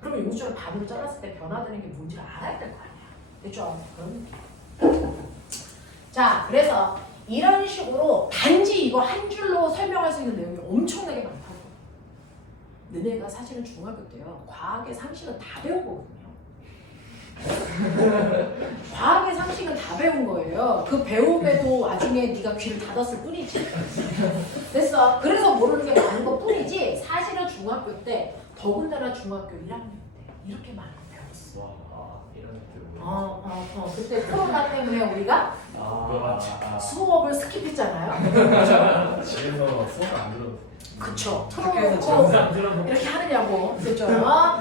그러면 용수철을 반으로 잘랐을 때 변화되는 게 뭔지를 알아야 될 거 아니야. 됐죠? 그럼 자, 그래서 이런 식으로 단지 이거 한 줄로 설명할 수 있는 내용이 엄청나게 많다고. 너네가 사실은 중학교 때요. 과학의 상식은 다 배운 거거든요. 과학의 상식은 다 배운 거예요. 그 배움에도 나중에 네가 귀를 닫았을 뿐이지. 됐어. 그래서 모르는 게 많은 것 뿐이지 사실은 중학교 때 더군다나 중학교 1학년 때 이렇게 많은 거 배웠어. 와 이런 것들. 그때 코로나 때문에 우리가 수업을 스킵했잖아요. 집에서 수업 안 들어도 그쵸. 학교에서 틀어놓고 전부 안 들어도 이렇게 하느냐고. 그죠?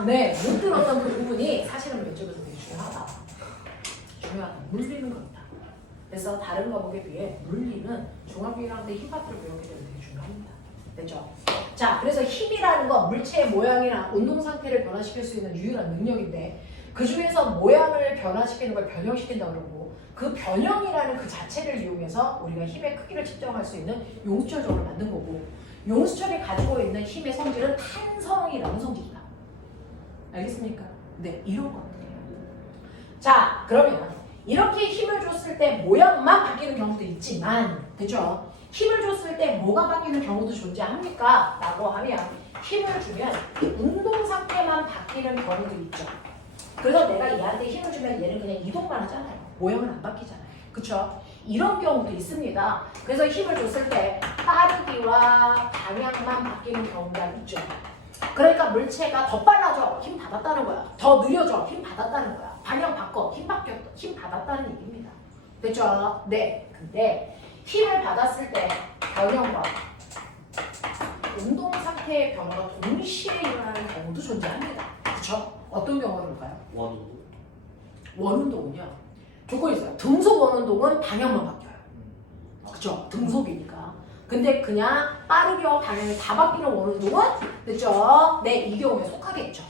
네. 못 들었던 그 부분이 사실은 면접에서 되게 중요하다. 중요하다. 물리는 겁니다. 그래서 다른 과목에 비해 물리는 중학교 1학년 때 힘 파트를 배우게 되면 되게 중요합니다. 됐죠? 자, 그래서 힘이라는 건 물체의 모양이나 운동 상태를 변화시킬 수 있는 유일한 능력인데 그 중에서 모양을 변화시키는 걸 변형시킨다고 그러고 그 변형이라는 그 자체를 이용해서 우리가 힘의 크기를 측정할 수 있는 용수철적으로 만든 거고 용수철이 가지고 있는 힘의 성질은 탄성이라는 성질이다. 알겠습니까? 네, 이런 것들이에요. 자, 그러면 이렇게 힘을 줬을 때 모양만 바뀌는 경우도 있지만, 그죠? 힘을 줬을 때 뭐가 바뀌는 경우도 존재합니까? 라고 하면 힘을 주면 운동 상태만 바뀌는 경우도 있죠. 그래서 내가 얘한테 힘을 주면 얘는 그냥 이동만 하잖아요. 모양은 안 바뀌잖아요. 그쵸? 이런 경우도 있습니다. 그래서 힘을 줬을 때 빠르기와 방향만 바뀌는 경우가 있죠. 그러니까 물체가 더 빨라져. 힘 받았다는 거야. 더 느려져. 힘 받았다는 거야. 방향 바꿔. 힘 바뀌었다. 힘 받았다는 얘기입니다. 됐죠? 네. 근데 힘을 받았을 때 변형과 운동 상태의 변화가 동시에 일어나는 경우도 존재합니다. 그쵸? 어떤 경우가 그럴까요? 원우. 원운동은요. 조건이 있어요. 등속 원운동은 방향만 바뀌어요. 그쵸? 등속이니까. 근데 그냥 빠르게와 방향이 다 바뀌는 원운동은 됐죠? 네, 이 경우에 속하겠죠.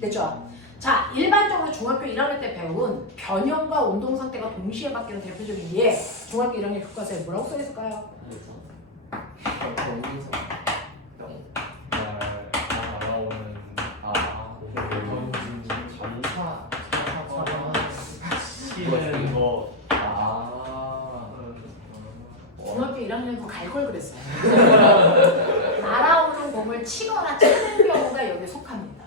됐죠? 자, 일반적으로 중학교 1학년 때 배운 변형과 운동 상태가 동시에 바뀌는 대표적인 예. 중학교 1학년 교과서에 뭐라고 써 있을까요? 날아오는 전차. 시는 뭐 중학교 1학년도 갈 걸 그랬어요. 날아오는 공을 치거나 치는 경우가 여기에 속합니다.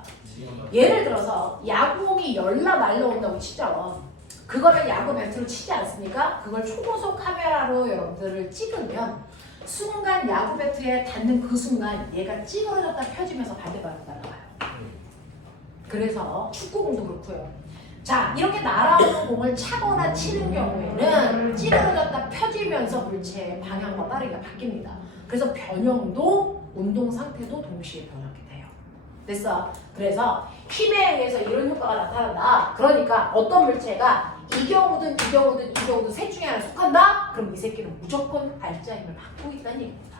예를 들어서 야구공이 열나 날라온다고 치죠. 그거를 야구 배트로 치지 않습니까? 그걸 초고속 카메라로 여러분들을 찍으면 순간 야구 배트에 닿는 그 순간 얘가 찌그러졌다 펴지면서 반대방으로 날아가요. 그래서 축구공도 그렇고요. 자, 이렇게 날아오는 공을 차거나 치는 경우에는 찌그러졌다 펴지면서 물체의 방향과 빠르기가 바뀝니다. 그래서 변형도 운동 상태도 동시에 변하게 돼요. 됐어? 그래서 힘에 의해서 이런 효과가 나타난다. 그러니까 어떤 물체가 이 경우든 이 경우든 이 경우든 셋 중에 하나에 속한다? 그럼 이 새끼는 무조건 알츠하이머를 갖고 있다는 얘기입니다.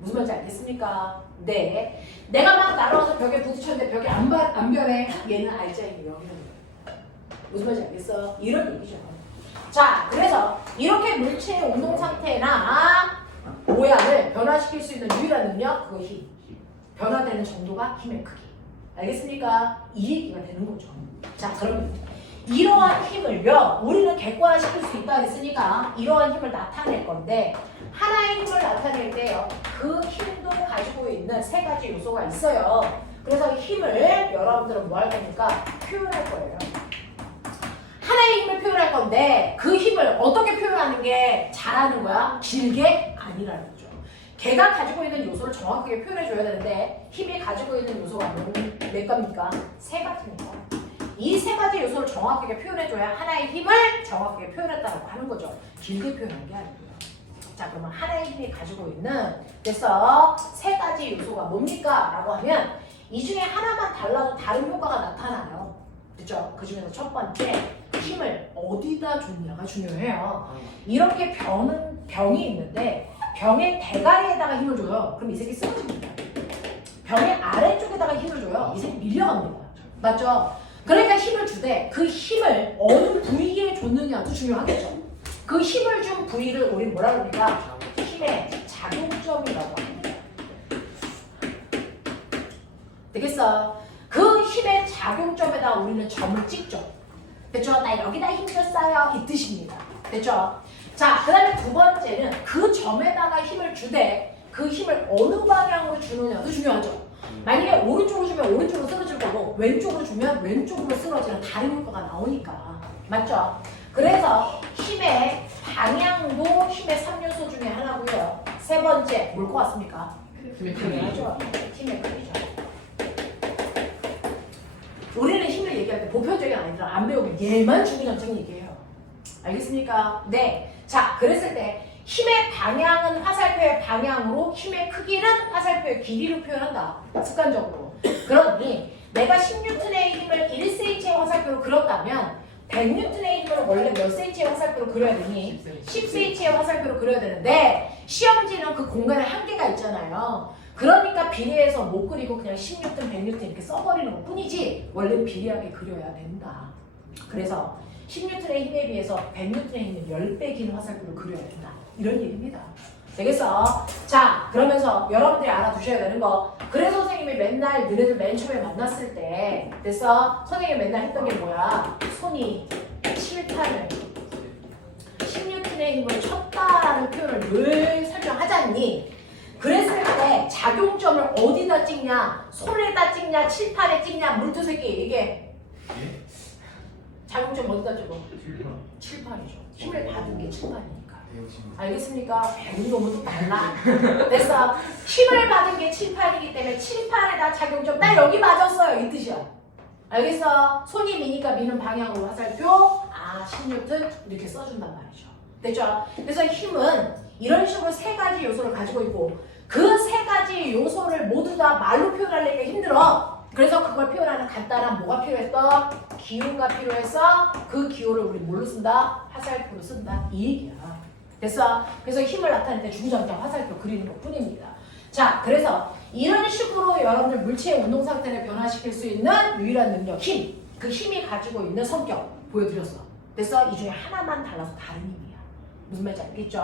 무슨 말인지 알겠습니까? 네. 내가 막 날아와서 벽에 부딪혔는데 벽이 안 변해. 얘는 알츠하이머 여기는 거예요. 무슨 말인지 알겠어? 이런 얘기죠. 자, 그래서 이렇게 물체의 운동 상태나 모양을 변화시킬 수 있는 유일한 능력, 그거 힘. 변화되는 정도가 힘의 크기. 알겠습니까? 이 얘기가 되는 거죠. 자, 그러면 이러한 힘을요, 우리는 객관화시킬 수 있다 했으니까 이러한 힘을 나타낼 건데 하나의 힘을 나타낼 때요, 그 힘도 가지고 있는 세 가지 요소가 있어요. 그래서 힘을 여러분들은 뭐 할 겁니까? 표현할 거예요. 하나의 힘을 표현할 건데 그 힘을 어떻게 표현하는 게 잘하는 거야? 길게? 아니라는 거죠. 걔가 가지고 있는 요소를 정확하게 표현해줘야 되는데 힘이 가지고 있는 요소가 몇 겁니까? 세 가지입니다. 이 세 가지 요소를 정확하게 표현해줘야 하나의 힘을 정확하게 표현했다고 하는 거죠. 길게 표현한 게 아니고요. 자, 그러면 하나의 힘이 가지고 있는 그래서 세 가지 요소가 뭡니까? 라고 하면 이 중에 하나만 달라도 다른 효과가 나타나요. 그렇죠? 그 중에서 첫 번째, 힘을 어디다 줬냐가 중요해요. 이렇게 병이 있는데 병의 대가리에다가 힘을 줘요. 그럼 이 새끼 쓰러집니다. 병의 아래쪽에다가 힘을 줘요. 이 새끼 밀려갑니다. 맞죠? 그러니까 힘을 주되 그 힘을 어느 부위에 줬느냐도 중요하겠죠. 그 힘을 준 부위를 우리 뭐라 그럽니까? 힘의 작용점이라고 합니다. 되겠어? 그 힘의 작용점에다 우리는 점을 찍죠. 됐죠? 나 여기다 힘 줬어요. 이 뜻입니다. 됐죠? 자, 그 다음에 두 번째는 그 점에다가 힘을 주되 그 힘을 어느 방향으로 주느냐도 중요하죠. 만약에 오른쪽으로 주면 오른쪽으로 쓰러질 거고 왼쪽으로 주면 왼쪽으로 쓰러지는 다른 효과가 나오니까. 맞죠? 그래서 힘의 방향도 힘의 3요소 중에 하나고요. 세 번째, 뭘 것 같습니까? 힘의 당연하죠. 힘의 크기죠. 우리는 힘을 얘기할 때 보편적인 아니더라. 안 배우면 얘만 중요한적인 얘기해요. 알겠습니까? 네. 자, 그랬을 때 힘의 방향은 화살표의 방향으로 힘의 크기는 화살표의 길이로 표현한다. 습관적으로. 그러니 내가 10N의 힘을 1cm의 화살표로 그렸다면 100N의 힘을 원래 몇 cm의 화살표로 그려야 되니? 10cm의 화살표로 그려야 되는데 시험지는 그 공간에 한계가 있잖아요. 그러니까 비례해서 못 그리고 그냥 10N, 100N 이렇게 써버리는 것 뿐이지 원래는 비례하게 그려야 된다. 그래서 10N의 힘에 비해서 100N의 힘은 10배 긴 화살표로 그려야 된다. 이런 얘기입니다. 되겠어? 자, 그러면서 여러분들이 알아두셔야 되는 거. 그래서 선생님이 맨날 너네들 맨 처음에 만났을 때 됐어? 선생님이 맨날 했던 게 뭐야? 손이 칠판을 10N의 힘을 쳤다라는 표현을 늘 설명하잖니. 그랬을 때 작용점을 어디다 찍냐? 손에다 찍냐? 칠판에 찍냐? 물두새끼 이게 작용점 어디다 찍어? 칠판이죠. 힘을 받은 게 칠판이니까. 알겠습니까? 배운 놈은 또 달라. 됐어. 힘을 받은 게 칠판이기 때문에 칠판에다 작용점. 나 여기 맞았어요. 이 뜻이야. 알겠어? 손이 미니까 미는 방향으로 화살표. 아, 10N 이렇게 써준단 말이죠. 됐죠? 그래서 힘은 이런 식으로 세 가지 요소를 가지고 있고 그 세 가지 요소를 모두 다 말로 표현하려니까 힘들어. 그래서 그걸 표현하는 간단한 뭐가 필요했어? 기호가 필요해서 그 기호를 우리 뭘로 쓴다? 화살표로 쓴다. 이 얘기야. 됐어? 그래서 힘을 나타낼 때 주구장창 화살표 그리는 것 뿐입니다. 자, 그래서 이런 식으로 여러분들 물체의 운동 상태를 변화시킬 수 있는 유일한 능력, 힘. 그 힘이 가지고 있는 성격 보여드렸어. 됐어? 이 중에 하나만 달라서 다른 힘이야. 무슨 말인지 알겠죠?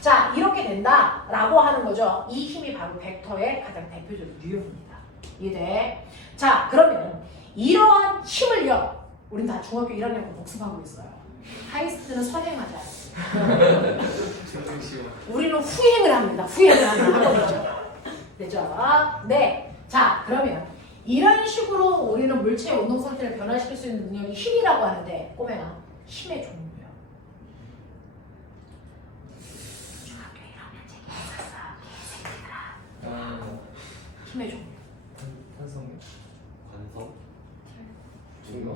자, 이렇게 된다라고 하는 거죠. 이 힘이 바로 벡터의 가장 대표적인 유형입니다. 이해돼? 자, 그러면 이러한 힘을요. 우린 다 중학교 1학년 복습하고 있어요. 하이스트는 선행하자. 우리는 후행을 합니다. 후행을 하는 거죠. 되죠? 네. 자, 그러면 이런 식으로 우리는 물체의 운동 상태를 변화시킬 수 있는 능력이 힘이라고 하는데 꼬매나 힘의 종류요. 중학교 1학년 책에 있었어. 힘의 종류. 탄성 관성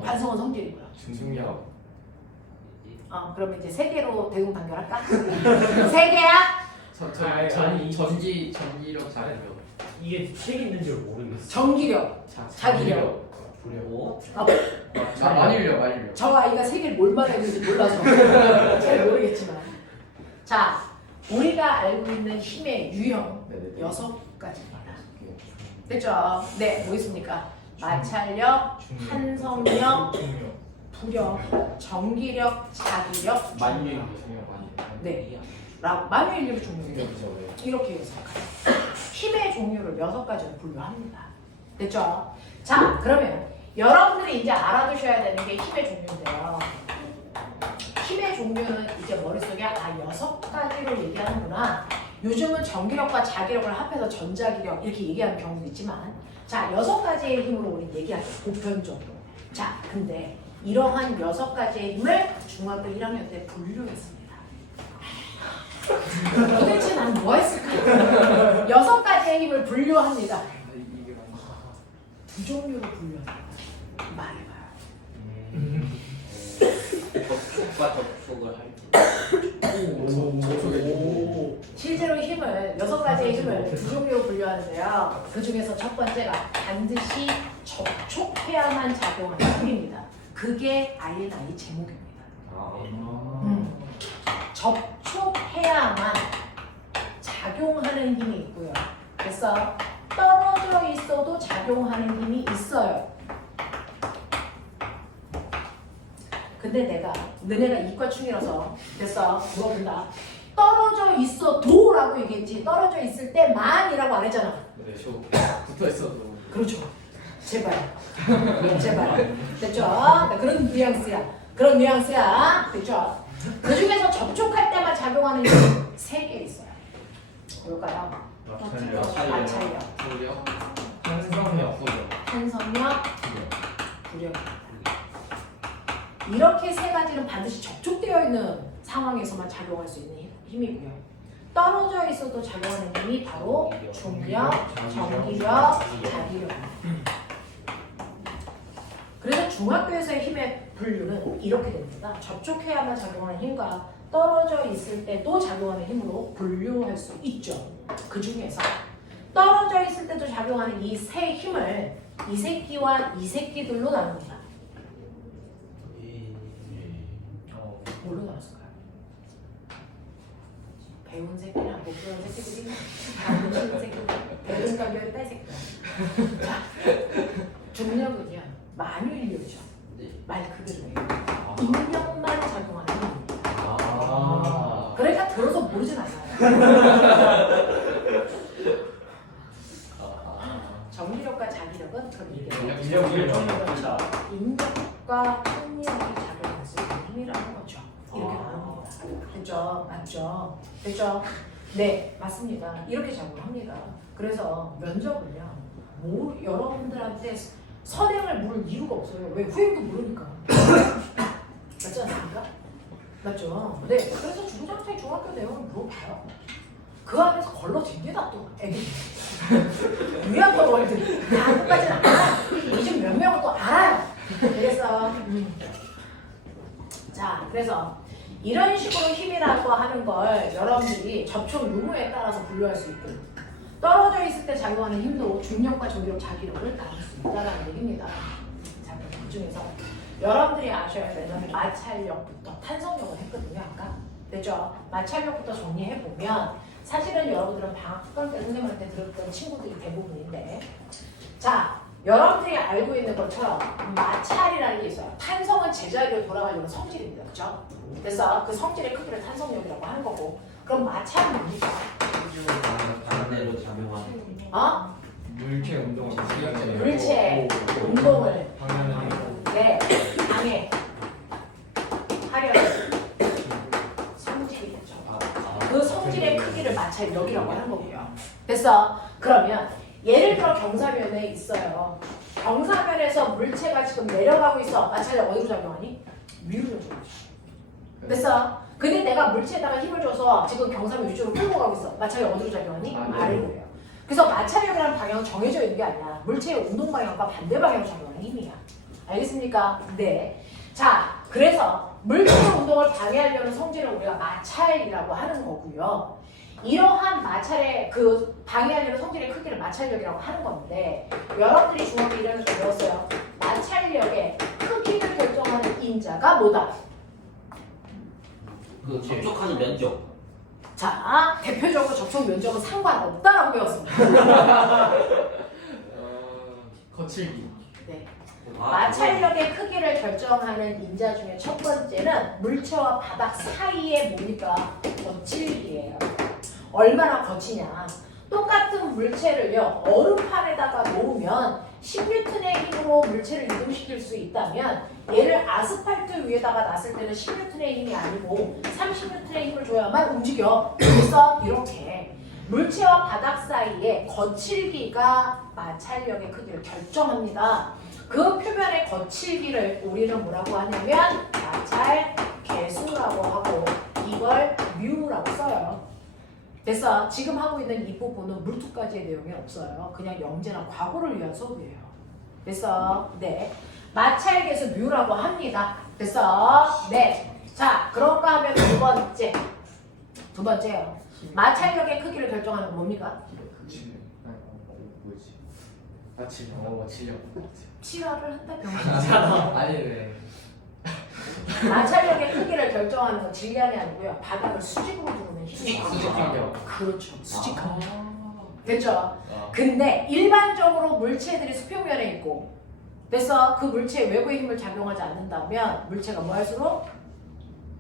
관성은 성질이고요. 중중력 그러면 이제 세 개로 대동단결할까? 세 개야? 전지력 잘해요. 이게 책 있는 줄 모르겠어. 전기력, 자기력. 오. 많이 흘려. 저 아이가 세 개를 뭘 말했는지 몰라서 잘 모르겠지만. 자, 우리가 알고 있는 힘의 유형 6가지입니다. 됐죠? 네, 뭐 있습니까? 마찰력, 한성력, 중력 부력, 전기력, 자기력, 만유력. 네. 만유인력 종류 이렇게 6가지. 힘의 종류를 6가지로 분류합니다. 됐죠? 자, 그러면 여러분들이 이제 알아두셔야 되는 게 힘의 종류인데요. 힘의 종류는 이제 머릿속에 6가지로 얘기하는구나. 요즘은 전기력과 자기력을 합해서 전자기력 이렇게 얘기하는 경우도 있지만 자, 6가지의 힘으로 우리 얘기하죠. 보편적으로. 자, 근데 이러한 6가지의 힘을 중학교 1학년 때 분류했습니다. 도대체 난 뭐 했을까? 6가지의 힘을 분류합니다. 두 종류로 분류합니다. 말해봐요. 접촉과 접촉을 할 때. 실제로 힘을 6가지의 힘을 두 종류로 분류하는데요. 그 중에서 첫 번째가 반드시 접촉해야만 작용하는 힘입니다. 그게 INI 제목입니다. 접촉해야만 작용하는 힘이 있고요. 그래서 떨어져 있어도 작용하는 힘이 있어요. 근데 내가 너네가 이과충이라서 됐어. 물어본다. 떨어져 있어도라고 얘기했지. 떨어져 있을 때만이라고 안 했잖아. 네, 저 붙어 있어도. 그렇죠. 제발. 제발. 됐죠? 네, 그런 뉘앙스야. 그런 뉘앙스야. 됐죠? 그 중에서 접촉할 때만 작용하는 힘이 3개 있어요. 뭘까요? 마찰력, 소력, 탄성력, 소력. 탄성력, 부력. 이렇게 3가지는 반드시 접촉되어 있는 상황에서만 작용할 수 있는 힘이고요. 떨어져 있어도 작용하는 힘이 바로 중력, 정기력, 자기력입니다. 그래서 중학교에서의 힘의 분류는 이렇게 됩니다. 접촉해야만 작용하는 힘과 떨어져 있을 때도 작용하는 힘으로 분류할 수 있죠. 그 중에서 떨어져 있을 때도 작용하는 이 세 힘을 이 새끼와 이 새끼들로 나눕니다. 뭘로 나눴을까요? 배운 새끼랑 못 배운 새끼들이 안 배운 새끼들, 배운 가격이 딸 새끼들. 자, 중력은요 만유인력이죠. 말 그대로예요. 인력만 작용하는 힘입니다. 그러니까 들어서 모르진 않아요. 정기력과 자기력은 그럼 이게 인력과 합리력이 작용할 수 있는 힘이라는 거죠. 이렇게 나눕니다. 됐죠? 맞죠? 됐죠? 네, 맞습니다. 이렇게 작용합니다. 그래서 면접은요, 여러분들한테 선행을 물을 이유가 없어요. 왜? 후행도 모르니까. 맞지 않습니까? 맞죠? 네, 그래서 중장생 중학교 내용을 물어봐요. 그 안에서 걸러집니다 또 애기. 유양권 월드 다까지는 알아. 이중 몇 명은 또 알아요. 그래서 자, 그래서 이런 식으로 힘이라고 하는 걸 여러분들이 접촉 유무에 따라서 분류할 수 있고 떨어져 있을 때 작용하는 힘도 중력과 정기력, 자기력을 나눌 수 있다는 얘기입니다. 자, 그 중에서 여러분들이 아셔야 되는 마찰력부터 탄성력을 했거든요. 아까 됐죠? 마찰력부터 정리해보면 사실은 여러분들은 방학학번 때 선생님한테 들었던 친구들이 대부분인데 자, 여러분들이 알고 있는 것처럼 마찰이라는 게 있어요. 탄성은 제자리로 돌아가려는 성질입니다. 그렇죠? 그래서 그 성질의 크기를 탄성력이라고 하는 거고 그럼 마찰은 뭡니까? 반대로 작용하는. 어? 물체 운동을 물체 운동을 방향을 네, 방해 하려는 성질이겠죠. 그 성질의 크기를 마찰력이라고 하는 거고요. 됐어? 그러면 예를 들어 경사면에 있어요. 경사면에서 물체가 지금 내려가고 있어. 마찰력 어디로 작용하니? 위로 작용하지. 됐어? 근데 내가 물체에다가 힘을 줘서 지금 경사면 위쪽으로 끌고 가고 있어. 마찰력 어디로 작용하니? 아래로요. 그래서 마찰력이라는 방향은 정해져 있는 게 아니야. 물체의 운동 방향과 반대 방향으로 작용하는 힘이야. 알겠습니까? 네. 자, 그래서 물체의 운동을 방해하려는 성질을 우리가 마찰이라고 하는 거고요. 이러한 마찰의 그 방해하려는 성질의 크기를 마찰력이라고 하는 건데 여러분들이 중학교 1학년에서 배웠어요. 마찰력의 크기를 결정하는 인자가 뭐다? 그 접촉하는 면적. 자, 대표적으로 접촉 면적은 상관없다라고 배웠습니다. 거칠기. 네. 마찰력의 크기를 결정하는 인자 중에 첫 번째는 물체와 바닥 사이의 뭡니까? 거칠기예요. 얼마나 거치냐. 똑같은 물체를요, 얼음판에다가 놓으면 10N의 힘으로 물체를 이동시킬 수 있다면 얘를 아스팔트 위에다가 놨을 때는 10N의 힘이 아니고 30N의 힘을 줘야만 움직여. 그래서 이렇게 물체와 바닥 사이의 거칠기가 마찰력의 크기를 결정합니다. 그 표면의 거칠기를 우리는 뭐라고 하냐면 마찰 계수라고 하고 이걸 뮤라고 써요. 됐어. 지금 하고 있는 이 부분은 물투까지의 내용이 없어요. 그냥 영재나 과거를 위한 수업이에요. 됐어. 네. 마찰 계수 뮤라고 합니다. 됐어. 네. 자, 그런가 하면 두 번째. 두 번째요. 마찰력의 크기를 결정하는 건 뭡니까? 뭐지? 마찰력. 치료를 한다 병원. 아니 왜? 마찰력의 크기를 결정하는 건 질량이 아니고요. 바닥을 수직으로 두르는 힘이에요. 수직하격. 그렇죠. 수직하격. 됐죠? 근데 일반적으로 물체들이 수평면에 있고 됐어. 그 물체에 외부의 힘을 작용하지 않는다면 물체가 뭐 할수록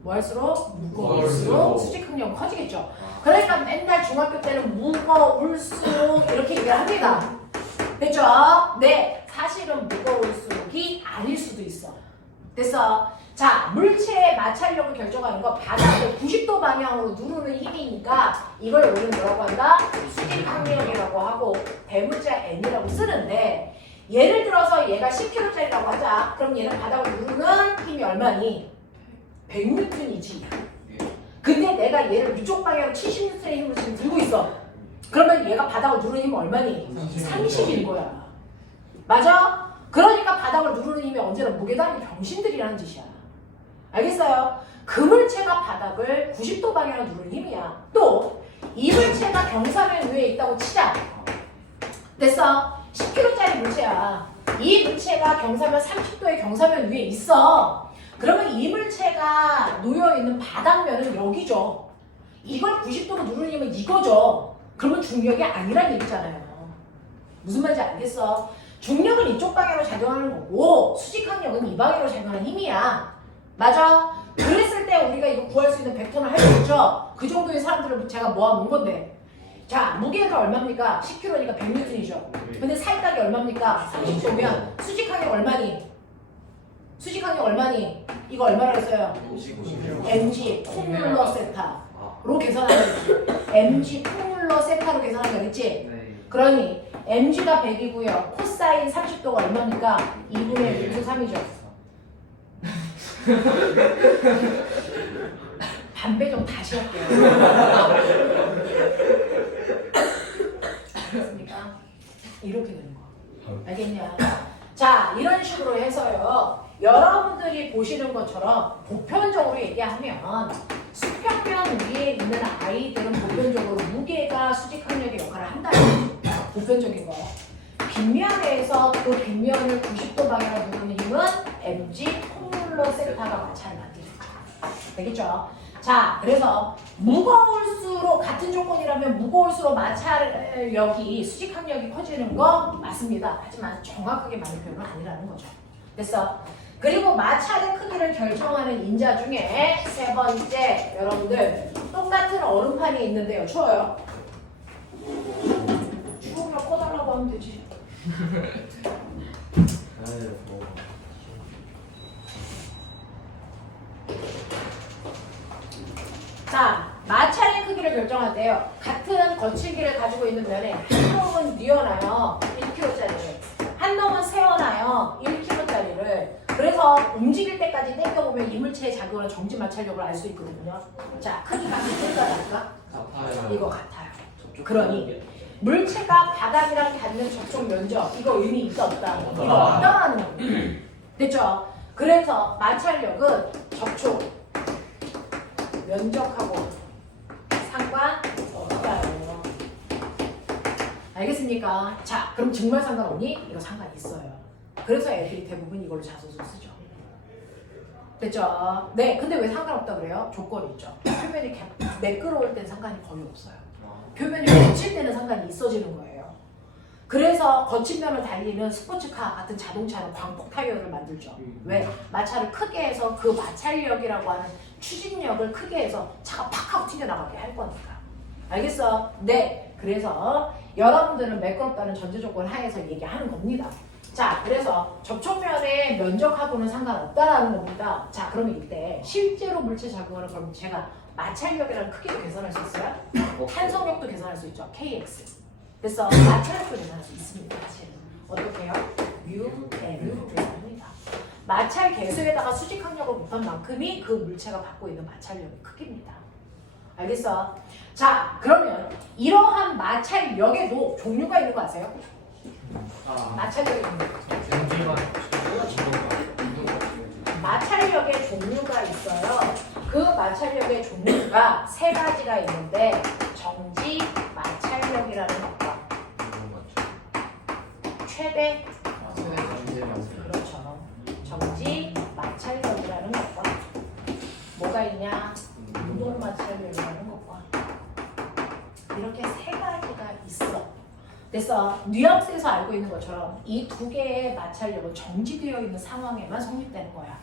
무거울수록 수직 항력은 커지겠죠. 그러니까 맨날 중학교 때는 무거울수록 이렇게 얘기를 합니다. 됐죠? 네, 사실은 무거울수록이 아닐 수도 있어. 됐어? 자, 물체의 마찰력을 결정하는 거 바닥을 90도 방향으로 누르는 힘이니까 이걸 우리는 뭐라고 한다? 수직 항력이라고 하고 대문자 n이라고 쓰는데 예를 들어서 얘가 10kg짜리라고 하자. 그럼 얘는 바닥을 누르는 힘이 얼마니? 100N이지. 근데 내가 얘를 이쪽 방향으로 70N의 힘으로 지금 들고 있어. 그러면 얘가 바닥을 누르는 힘이 얼마니? 30인 거야. 맞아? 그러니까 바닥을 누르는 힘이 언제나 무게다? 병신들이라는 짓이야. 알겠어요? 그 물체가 바닥을 90도 방향으로 누르는 힘이야. 또 이 물체가 경사면 위에 있다고 치자. 됐어? 10kg짜리 물체야. 이 물체가 경사면 30도의 경사면 위에 있어. 그러면 이 물체가 놓여있는 바닥면은 여기죠. 이걸 90도로 누르는 힘은 이거죠. 그러면 중력이 아니란 얘기잖아요. 무슨 말인지 알겠어? 중력은 이쪽 방향으로 작용하는 거고 수직항력은 이 방향으로 작용하는 힘이야. 맞아? 그랬을 때 우리가 이거 구할 수 있는 벡터는 할 수 있죠? 그 정도의 사람들을 제가 모아놓은 건데 자, 무게가 얼마입니까? 10kg니까 100N이죠. 근데 살짝이 얼마입니까? 30도면 수직항력 얼마니? 수직항력 얼마니? 이거 얼마라고 했어요? mg 콩룰러 세타로 계산하겠지. mg 콩룰러 세타로 계산하면 되겠지? 그러니 mg가 100이고요. 코사인 30도가 얼마입니까? 2분의 루트 3이죠. 반배정 다시 할게요. 알겠습니까? 이렇게 되는 거. 알겠냐? 자, 이런 식으로 해서요. 여러분들이 보시는 것처럼 보편적으로 얘기하면 수평면 위에 있는 아이들은 보편적으로 무게가 수직항력의 역할을 한다는 거예요. 보편적인 거. 빗면에서 그 빗면을 90도 방향으로 누르는 힘은 mg 콩룰러 세타가 마찰을 만들죠. 되겠죠? 자, 그래서 무거울수록 같은 조건이라면 무거울수록 마찰력이 수직항력이 커지는 거 맞습니다. 하지만 정확하게 맞는 표현은 아니라는 거죠. 됐어? 그리고 마찰의 크기를 결정하는 인자 중에 세 번째, 여러분들 똑같은 얼음판이 있는데요. 추워요? 추우면 꺼달라고 하면 되지. 자, 마찰의 크기를 결정하는데요. 같은 거칠기를 가지고 있는 면에 한 놈은 뉘어놔요. 1kg짜리를. 한 놈은 세워놔요. 1kg짜리를. 그래서 움직일 때까지 당겨보면 이물체의 작용하는 정지 마찰력을 알 수 있거든요. 자, 크기가 같을까? 이거 같아요. 그러니 물체가 바닥이랑 닿는 접촉 면적, 이거 의미 있다 없다? 이거 없다라는 겁니다. 됐죠? 그래서 마찰력은 접촉 면적하고 상관없다요. 알겠습니까? 자, 그럼 정말 상관없니? 이거 상관 있어요. 그래서 애들이 대부분 이걸로 자소서를 쓰죠. 됐죠? 네, 근데 왜 상관없다 그래요? 조건이 있죠. 표면이 매끄러울 땐 상관이 거의 없어요. 표면이 거칠 때는 상관이 있어지는 거예요. 그래서 거친 면을 달리는 스포츠카 같은 자동차는 광폭 타이어를 만들죠. 왜? 마찰을 크게 해서 그 마찰력이라고 하는 추진력을 크게 해서 차가 팍 하고 튀겨나가게 할 거니까. 알겠어? 네. 그래서 여러분들은 매끄럽다는 전제 조건 하에서 얘기하는 겁니다. 자, 그래서 접촉면의 면적하고는 상관없다라는 겁니다. 자, 그러면 이때 실제로 물체 작용하는 그럼 제가 마찰력이라는 크기도 계산할 수 있어요? 탄성력도 계산할 수 있죠. kx. 그래서 마찰력도 계산할 수 있습니다. 사실은. 어떻게 해요? μm으로 계산합니다. 마찰 계수에다가 수직항력을 곱한 만큼이 그 물체가 받고 있는 마찰력의 크기입니다. 알겠어? 자, 그러면 이러한 마찰력에도 종류가 있는 거 아세요? 마찰력의 종류. 마찰력의 종류가 있어요. 그 마찰력의 종류가 세 가지가 있는데 정지 마찰력이라는 것과 최대 그렇죠. 정지 마찰력이라는 것과 뭐가 있냐? 운동 마찰력이라는 것과 이렇게 세 가지가 있어. 됐어. 뉘앙스에서 알고 있는 것처럼 이 두 개의 마찰력은 정지되어 있는 상황에만 성립되는 거야.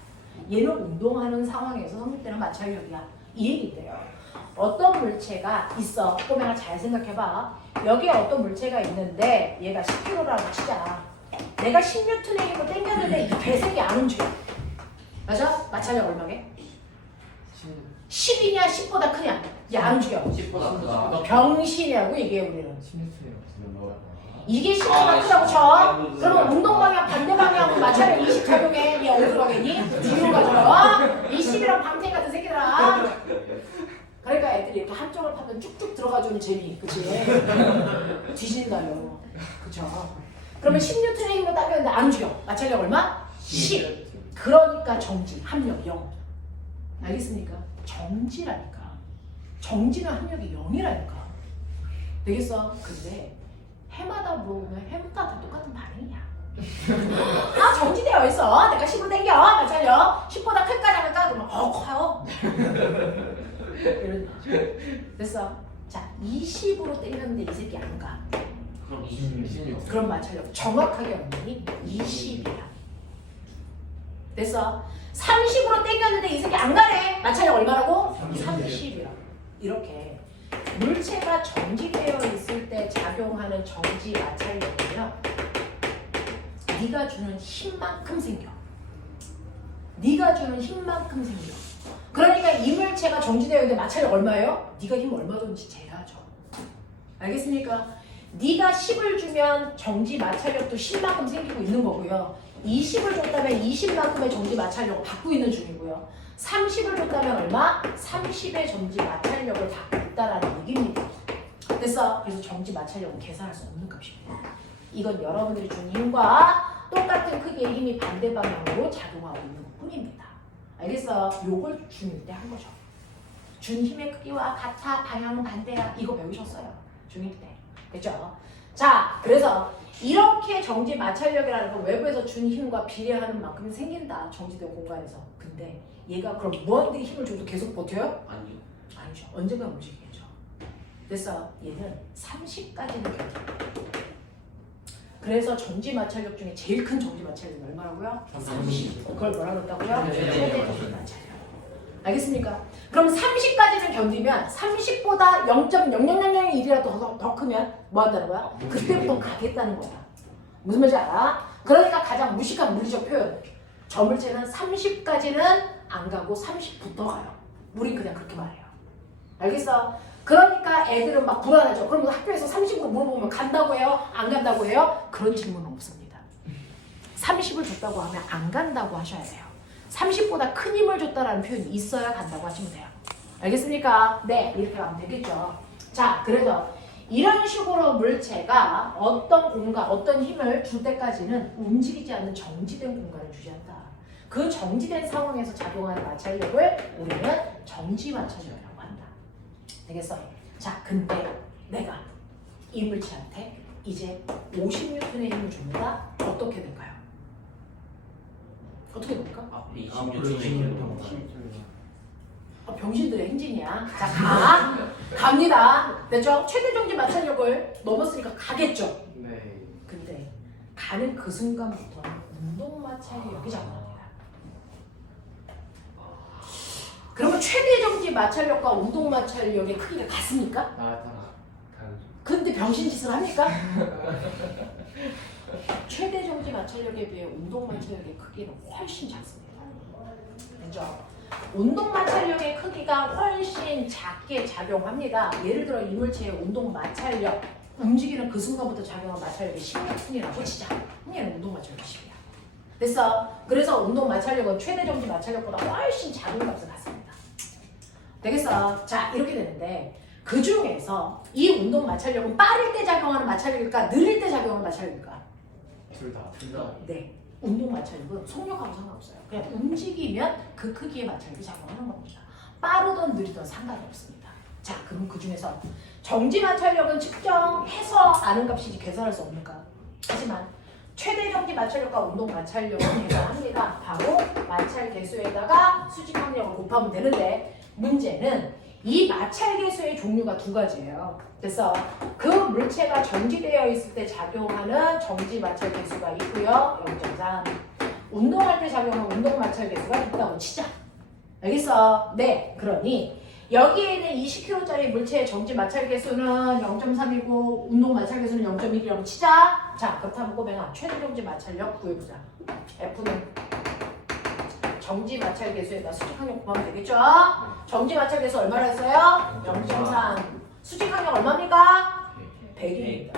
얘는 운동하는 상황에서 성립되는 마찰력이야. 이 얘기인데요. 어떤 물체가 있어. 꼬맹아 잘 생각해봐. 여기에 어떤 물체가 있는데 얘가 10kg라고 치자. 내가 10N의 힘으로 당겼는데 이 배색이 안 움직여. 맞아? 마찰력 얼마게? 10이냐 10보다 크냐? 얘 안 움직여. 10보다 크다. 병신이라고 얘기해 우리는. 16분이 없으면 뭐 이게 10보다 크다고 쳐. 그러면 운동 방향 반대 방향으로 마찰력 20 작용해. 얘 어디로 가겠니? 뒤로 가죠. 이 10이랑 방탱 같은 새끼들아. 그러니까 애들이 이렇게 한쪽을 파면 쭉쭉 들어가주는 재미. 그치? 뒤진다요. 그쵸? 그러면 10N의 힘으로 당겼는데 안 움직여. 마찰력 얼마? 10. 그러니까 정지, 합력 0. 알겠습니까? 정지라니까. 정지는 합력이 0이라니까. 되겠어? 근데 해마다 물어보면 해마다 똑같은 반응이야. 아 정지되어 있어. 내가 10으로 당겨. 마찰력 10보다 클까 작을까? 그러면 커요. 이런 거죠. 됐어? 자 20으로 당겼는데 이 새끼 안 가. 그럼 16. 그럼 마찰력 정확하게 언니 20이야. 됐어? 30으로 당겼는데 이 새끼 안 가네. 마찰력 얼마라고? 30이라. 이렇게 물체가 정지되어 있을 때 작용하는 정지 마찰력은요. 네가 주는 힘만큼 생겨. 네가 주는 힘만큼 생겨. 그러니까 이 물체가 정지되어 있는데 마찰력 얼마예요? 네가 힘 얼마 줬는지 재야죠. 알겠습니까? 네가 10을 주면 정지 마찰력도 10만큼 생기고 있는 거고요. 20을 줬다면 20만큼의 정지 마찰력을 받고 있는 중이고요. 30을 줬다면 얼마? 30의 정지 마찰력을 받고 있다라는 얘기입니다. 됐어? 그래서 정지 마찰력은 계산할 수 없는 값입니다. 이건 여러분들이 준 힘과 똑같은 크기의 힘이 반대 방향으로 작용하고 있는 것 뿐입니다. 알겠어? 요걸 중1 때 한 거죠. 준 힘의 크기와 같아, 방향은 반대야. 이거 배우셨어요. 중1 때. 됐죠? 자, 그래서 이렇게 정지 마찰력이라는 건 외부에서 준 힘과 비례하는 만큼 생긴다. 정지된 공간에서. 근데 얘가 그럼 무한대 힘을 줘도 계속 버텨요? 아니요. 아니죠. 언젠가 움직이겠죠. 됐어. 얘는 30까지는 견뎌요. 그래서 정지 마찰력 중에 제일 큰 정지 마찰력이 얼마라고요? 30. 그걸 뭐라 그랬다고요? 네. 최대 정지 마찰력. 알겠습니까? 그럼 30까지는 견디면 30보다 0.0001이라도 더 크면 뭐 한다는 거야? 그때부터 가겠다는 거야. 무슨 말인지 알아? 그러니까 가장 무식한 물리적 표현. 저 물체는 30까지는 안 가고 30부터 가요. 우린 그냥 그렇게 말해요. 알겠어? 그러니까 애들은 막 불안하죠. 그럼 학교에서 30으로 물어보면 간다고 해요? 안 간다고 해요? 그런 질문은 없습니다. 30을 줬다고 하면 안 간다고 하셔야 돼요. 30보다 큰 힘을 줬다라는 표현이 있어야 간다고 하시면 돼요. 알겠습니까? 네, 이렇게 하면 되겠죠. 자, 그래서 이런 식으로 물체가 어떤 공간, 어떤 힘을 줄 때까지는 움직이지 않는 정지된 공간을 유지한다. 그 정지된 상황에서 작용하는 마찰력을 우리는 정지 마찰력이라고 한다. 되겠어? 자, 근데 내가 이 물체한테 이제 50N의 힘을 줍니다. 어떻게 될까요? 어떻게 됩니까? 앞에 앞으로 26초의 20년 힘을 동안. 병신들의 행진이야. 자, 갑니다. 됐죠? 최대 정지 마찰력을 넘었으니까 가겠죠? 네. 근데 가는 그 순간부터 운동 마찰력이 작용합니다. 그러면 최대 정지 마찰력과 운동 마찰력의 크기가 같습니까? 다르죠. 근데 병신짓을 합니까? 최대 정지 마찰력에 비해 운동 마찰력의 크기는 훨씬 작습니다. 그죠? 운동 마찰력의 크기가 훨씬 작게 작용합니다. 예를 들어 이물체의 운동 마찰력, 움직이는 그 순간부터 작용한 마찰력이 16푼이라고 치자. 얘는 운동 마찰력이 10이야. 됐어? 그래서 운동 마찰력은 최대 정지 마찰력보다 훨씬 작은 값을 갖습니다. 되겠어? 자, 이렇게 되는데 그 중에서 이 운동 마찰력은 빠를 때 작용하는 마찰력일까? 느릴 때 작용하는 마찰력일까? 둘 다. 네. 운동 마찰력은 속력하고 상관없어요. 그냥 움직이면 그 크기의 마찰력이 작용하는 겁니다. 빠르든 느리든 상관이 없습니다. 자, 그럼 그 중에서 정지 마찰력은 측정해서 아는 값이지 계산할 수 없는 값. 하지만 최대 정지 마찰력과 운동 마찰력은 계산합니다. 바로 마찰 개수에다가 수직 합력을 곱하면 되는데 문제는 이 마찰 개수의 종류가 두 가지예요. 그래서 그 물체가 정지되어 있을 때 작용하는 정지 마찰 개수가 있고요. 0.3. 운동할 때 작용하는 운동 마찰 개수가 있다고 치자. 알겠어? 네. 그러니 여기에 있는 20kg짜리 물체의 정지 마찰 개수는 0.3이고 운동 마찰 개수는 0.1이라고 치자. 자, 그렇다면 꼬맹아 최대 정지 마찰력 구해보자. F는 정지 마찰 개수에다 수직 항력 구하면 되겠죠? 정지 마찰 개수 얼마나 했어요? 0.3. 수직 항력 얼마입니까? 100입니다.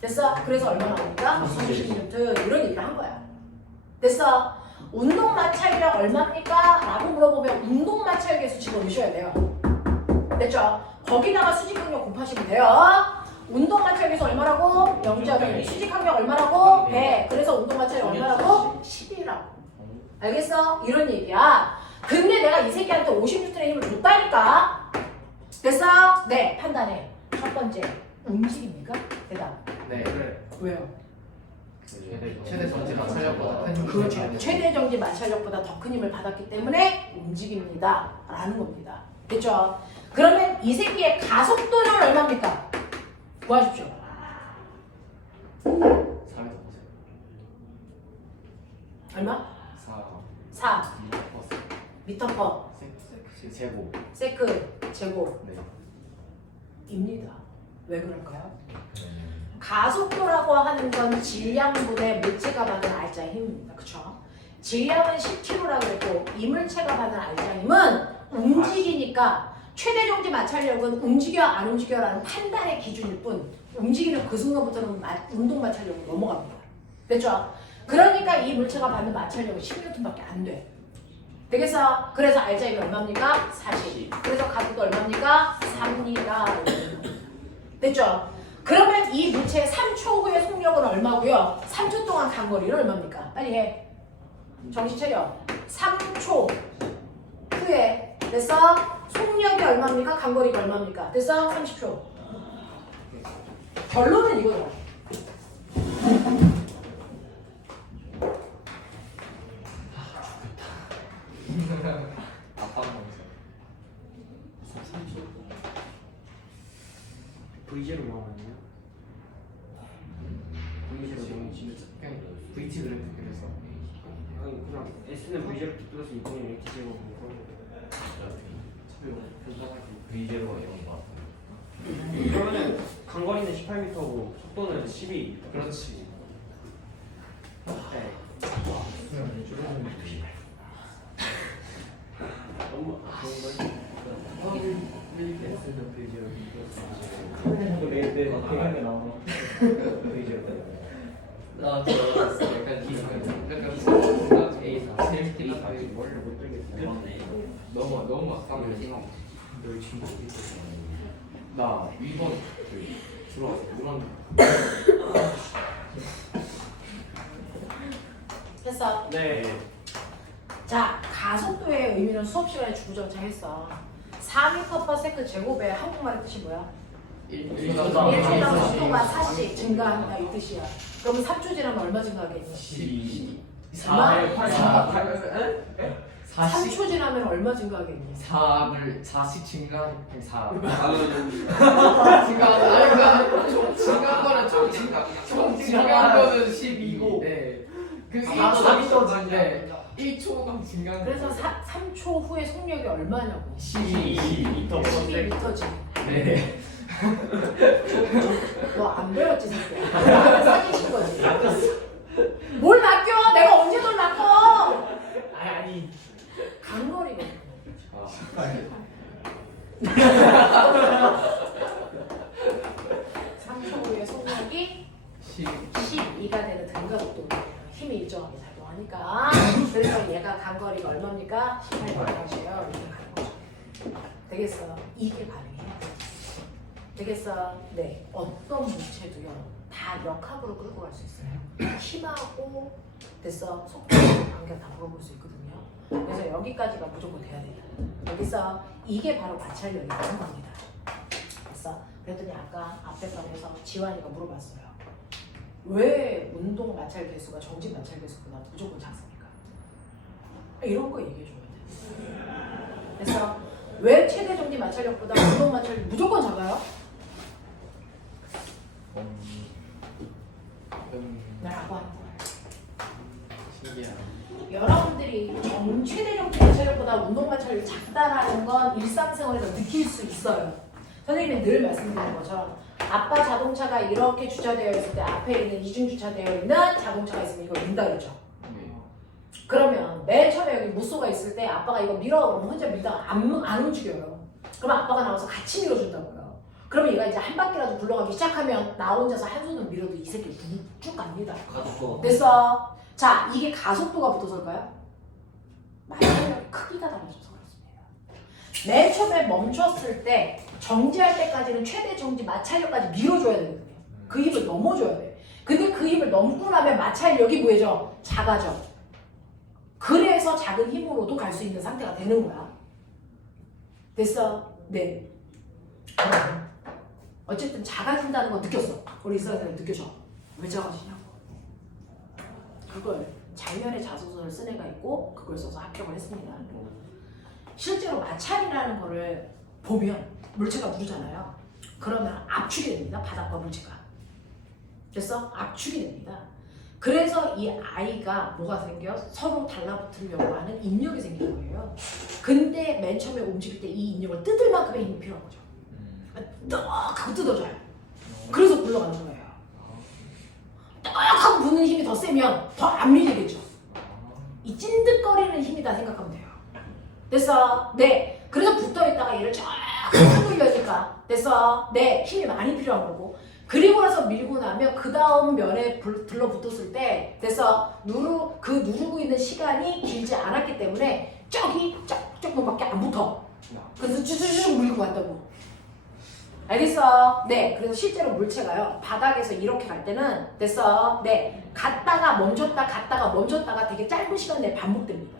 됐어? 그래서 얼마 나옵니까? 30N 이런 얘기를 한 거야. 됐어? 운동 마찰력 얼마입니까? 라고 물어보면 운동 마찰 개수 집어넣으셔야 돼요. 됐죠? 거기다가 수직 항력 곱하시면 돼요. 운동 마찰 개수 얼마라고? 0.1. 수직 항력 얼마라고? 100. 그래서 운동 마찰력 얼마라고? 10이라고. 알겠어? 이런 얘기야. 근데 내가 이 새끼한테 50N의 힘을 줬다니까. 됐어? 네, 판단해. 첫 번째, 움직입니까? 대답. 네. 왜요? 최대 전지 마찰력보다 큰 힘을 그렇죠. 받는 최대 정지 마찰력보다 더 큰 힘을 받았기 때문에 움직입니다. 라는 겁니다. 됐죠? 그러면 이 새끼의 가속도는 얼마입니까? 구하십시오. 4m 얼마? 4 4 미터 퍼 제곱. 세크 제곱 네. 입니다. 왜 그럴까요? 가속도라고 하는 건 질량분의 물체가 받은 알자의 힘입니다. 그쵸? 질량은 10kg라고 했고 이물체가 받은 알자의 힘은 움직이니까 최대 정지 마찰력은 움직여 안 움직여라는 판단의 기준일 뿐 움직이는 그 순간부터는 운동 마찰력으로 넘어갑니다. 됐죠? 그러니까 이 물체가 받는 마찰력은 10N밖에 안 돼. 되겠어? 그래서 알자의 힘이 얼마입니까? 40. 그래서 가속도 얼마입니까? 3입니다. 됐죠? 그러면 이 물체의 3초 후의 속력은 얼마고요? 3초 동안 간 거리는 얼마입니까? 빨리 해. 정신 차려. 3초 후에 됐어? 속력이 얼마입니까? 간 거리가 얼마입니까? 됐어? 30초. 결론은 이거죠. 아빠 검사. V제로 나오거든요. V제로 지금 진짜 그냥 VT 그래프 그래서 아니 그냥 S는 V제로 플러스 2분의 X제로 V제로가 이런 거 같아요. 그러면은 간거리는 18m고 속도는 12. 그렇지. 네. 너무 그런걸? S는 V제로 대각이 나오네. V제로. 나저 약간 순간 A4 셀들이 가지고 원래 못 들겠어. 너무 막상을 널 진짜 나 2번 들어왔어. 물었는데 됐어? 네. 자, 가속도의 의미는 수업 시간에 주구장창 했어. 4m/s 제곱의 한국말의 뜻이 뭐야? 1초당 속도가 4씩 증가한다 이 뜻이야. 그러면 3초 지나면 얼마 증가하겠니? 12 3초 지나면 얼마 증가하겠니? 4를 4씩 증가하는 4 나는 증가한 거는 총 증가한 거는 12고 네. 그 1초 네. 1초당 증가한 그래서 3초 후에 속력이 얼마냐고. 12m 12m지. 네. 너 안 배웠지 새끼야. 사기친 거지. 뭘 낚여? 내가 언제 널 낚어? 아니 간거리거든. 아. 3초 후에 속력이 12가 되는 등가속도입니다. 힘이 일정하게 작용하니까. 그래서 얘가 간거리가 얼마입니까? 18m이에요. 이렇게 가는 거죠. 되겠어? 이게 가능해요. 되겠어? 네. 어떤 물체도요. 다 역학으로 끌고 갈 수 있어요. 힘하고 됐어? 속도하고 관계 다 물어볼 수 있거든요. 그래서 여기까지가 무조건 돼야 돼요. 여기서 이게 바로 마찰력이라는 겁니다. 됐어? 그랬더니 아까 앞에 번에서 지환이가 물어봤어요. 왜 운동 마찰 개수가 정지 마찰 개수보다 무조건 작습니까? 이런 거 얘기해 줘야 돼. 그래서 왜 최대 정지 마찰력보다 운동 마찰력이 무조건 작아요? 라고 하는 거예요. 신기하네. 여러분들이 최대 정지 마찰력보다 운동 마찰력이 작다라는 건 일상생활에서 느낄 수 있어요. 선생님이 늘 말씀드리는 것처럼 아빠 자동차가 이렇게 주차되어 있을 때 앞에 있는 이중 주차되어 있는 자동차가 있으면 이거 민다 그러죠. 그러면 맨 처음에 여기 무쏘가 있을 때 아빠가 이거 밀어 그러면 혼자 밀다가 안 움직여요. 그러면 아빠가 나와서 같이 밀어준다고요. 그러면 얘가 이제 한 바퀴라도 굴러가기 시작하면 나 혼자서 한 손으로 밀어도 이 새끼 쭉 갑니다. 가속도. 됐어. 자, 이게 가속도가 붙어서일까요? 마찰력의 크기가 달라져서 그렇습니다. 맨 처음에 멈췄을 때 정지할 때까지는 최대 정지 마찰력까지 밀어줘야 되거든요. 그 힘을 넘어줘야 돼. 근데 그 힘을 넘고 나면 마찰력이 뭐예요? 작아져. 그래서 작은 힘으로도 갈 수 있는 상태가 되는 거야. 됐어? 네. 어쨌든 작아진다는 거 느꼈어. 우리 이스라엘은 느껴져. 왜 작아지냐고. 그걸 장면의 자소서를 쓴 애가 있고 그걸 써서 합격을 했습니다. 실제로 마찰이라는 거를 보면 물체가 누르잖아요. 그러면 압축이 됩니다. 바닥과 물체가. 됐어? 압축이 됩니다. 그래서 이 아이가 뭐가 생겨? 서로 달라붙으려고 하는 인력이 생기는 거예요. 근데 맨 처음에 움직일 때 이 인력을 뜯을 만큼의 힘이 필요한 거죠. 떡 하고 뜯어줘요. 그래서 굴러가는 거예요. 떡 하고 부는 힘이 더 세면 더 안 밀리겠죠. 이 찐득거리는 힘이다 생각하면 돼요. 됐어? 네. 그래서 붙어있다가 얘를 쫙 돌려야니까. 됐어? 네. 힘이 많이 필요한 거고. 그리고 나서 밀고 나면 그 다음 면에 들러붙었을 때 됐어? 누르고 있는 시간이 길지 않았기 때문에 조금밖에 안 붙어. 그래서 쭈쭈쭈 밀고 간다고. 알겠어? 네. 그래서 실제로 물체가요. 바닥에서 이렇게 갈 때는 됐어? 네. 갔다가 멈췄다가 되게 짧은 시간 내에 반복됩니다.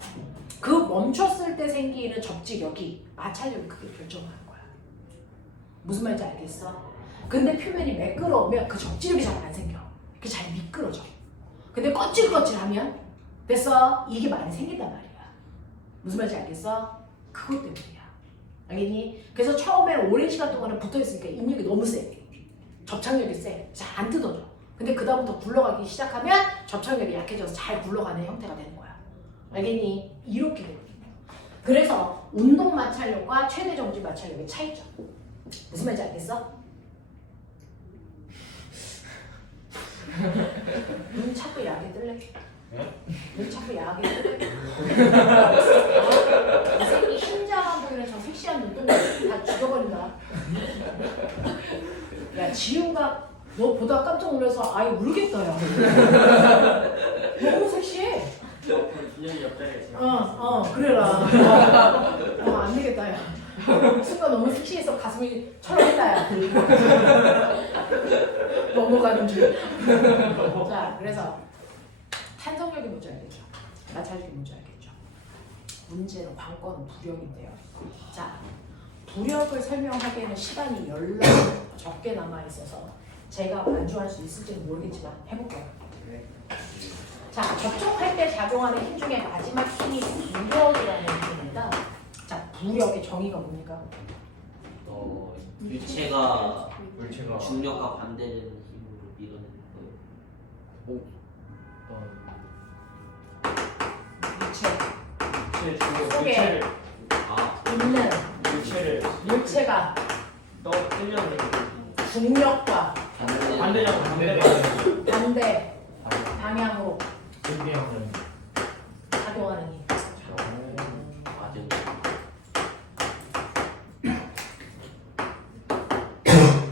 그 멈췄을 때 생기는 접지력이 마찰력이 크게 결정하는 거야. 무슨 말인지 알겠어? 근데 표면이 매끄러우면 그 접지력이 잘 안 생겨. 그게 잘 미끄러져. 근데 거칠거칠하면 됐어? 이게 많이 생긴단 말이야. 무슨 말인지 알겠어? 그것 때문이야. 알겠니? 그래서 처음에는 오랜 시간 동안은 붙어있으니까 인력이 너무 세. 접착력이 세. 잘 안 뜯어져. 근데 그 다음부터 굴러가기 시작하면 접착력이 약해져서 잘 굴러가는 형태가 되는 거야. 알겠니? 이렇게 되거든요. 그래서 운동 마찰력과 최대 정지 마찰력의 차이점. 무슨 말인지 알겠어? 눈 자꾸 야하게 뜰래? 눈 자꾸 야하게 뜰래? 이 새끼 흰자만 보이는 저 섹시한 눈동자 다 죽여버린다. 야, 지우가 너 보다 깜짝 놀라서 아예 울겠다, 야. 너무 섹시해. 분명히 옆자리에 그래라. 안 되겠다, 야. 순간 너무 섹시해서 가슴이 철렁했다, 야. 넘어가는 줄. 자, 그래서 탄성력이 뭔지 알겠죠? 마찰력이 뭔지 알겠죠? 문제는 관건은 부력인데요. 자, 부력을 설명하기에는 시간이 연락 적게 남아 있어서 제가 완주할 수 있을지는 모르겠지만 해볼게요. 자, 접촉할 때 작용하는 힘 중에 마지막 힘이 부력이라는 힘입니다. 자, 부력의 정의가 뭡니까? 물체가 물체가 중력과 반대되는 힘으로 밀어내는 거예요. 물체 속에 아, 있는 물체를 물체가 끌려는 중력과 반대잖아. 반대 방향으로 준비하는 작용하는 힘. 맞아요.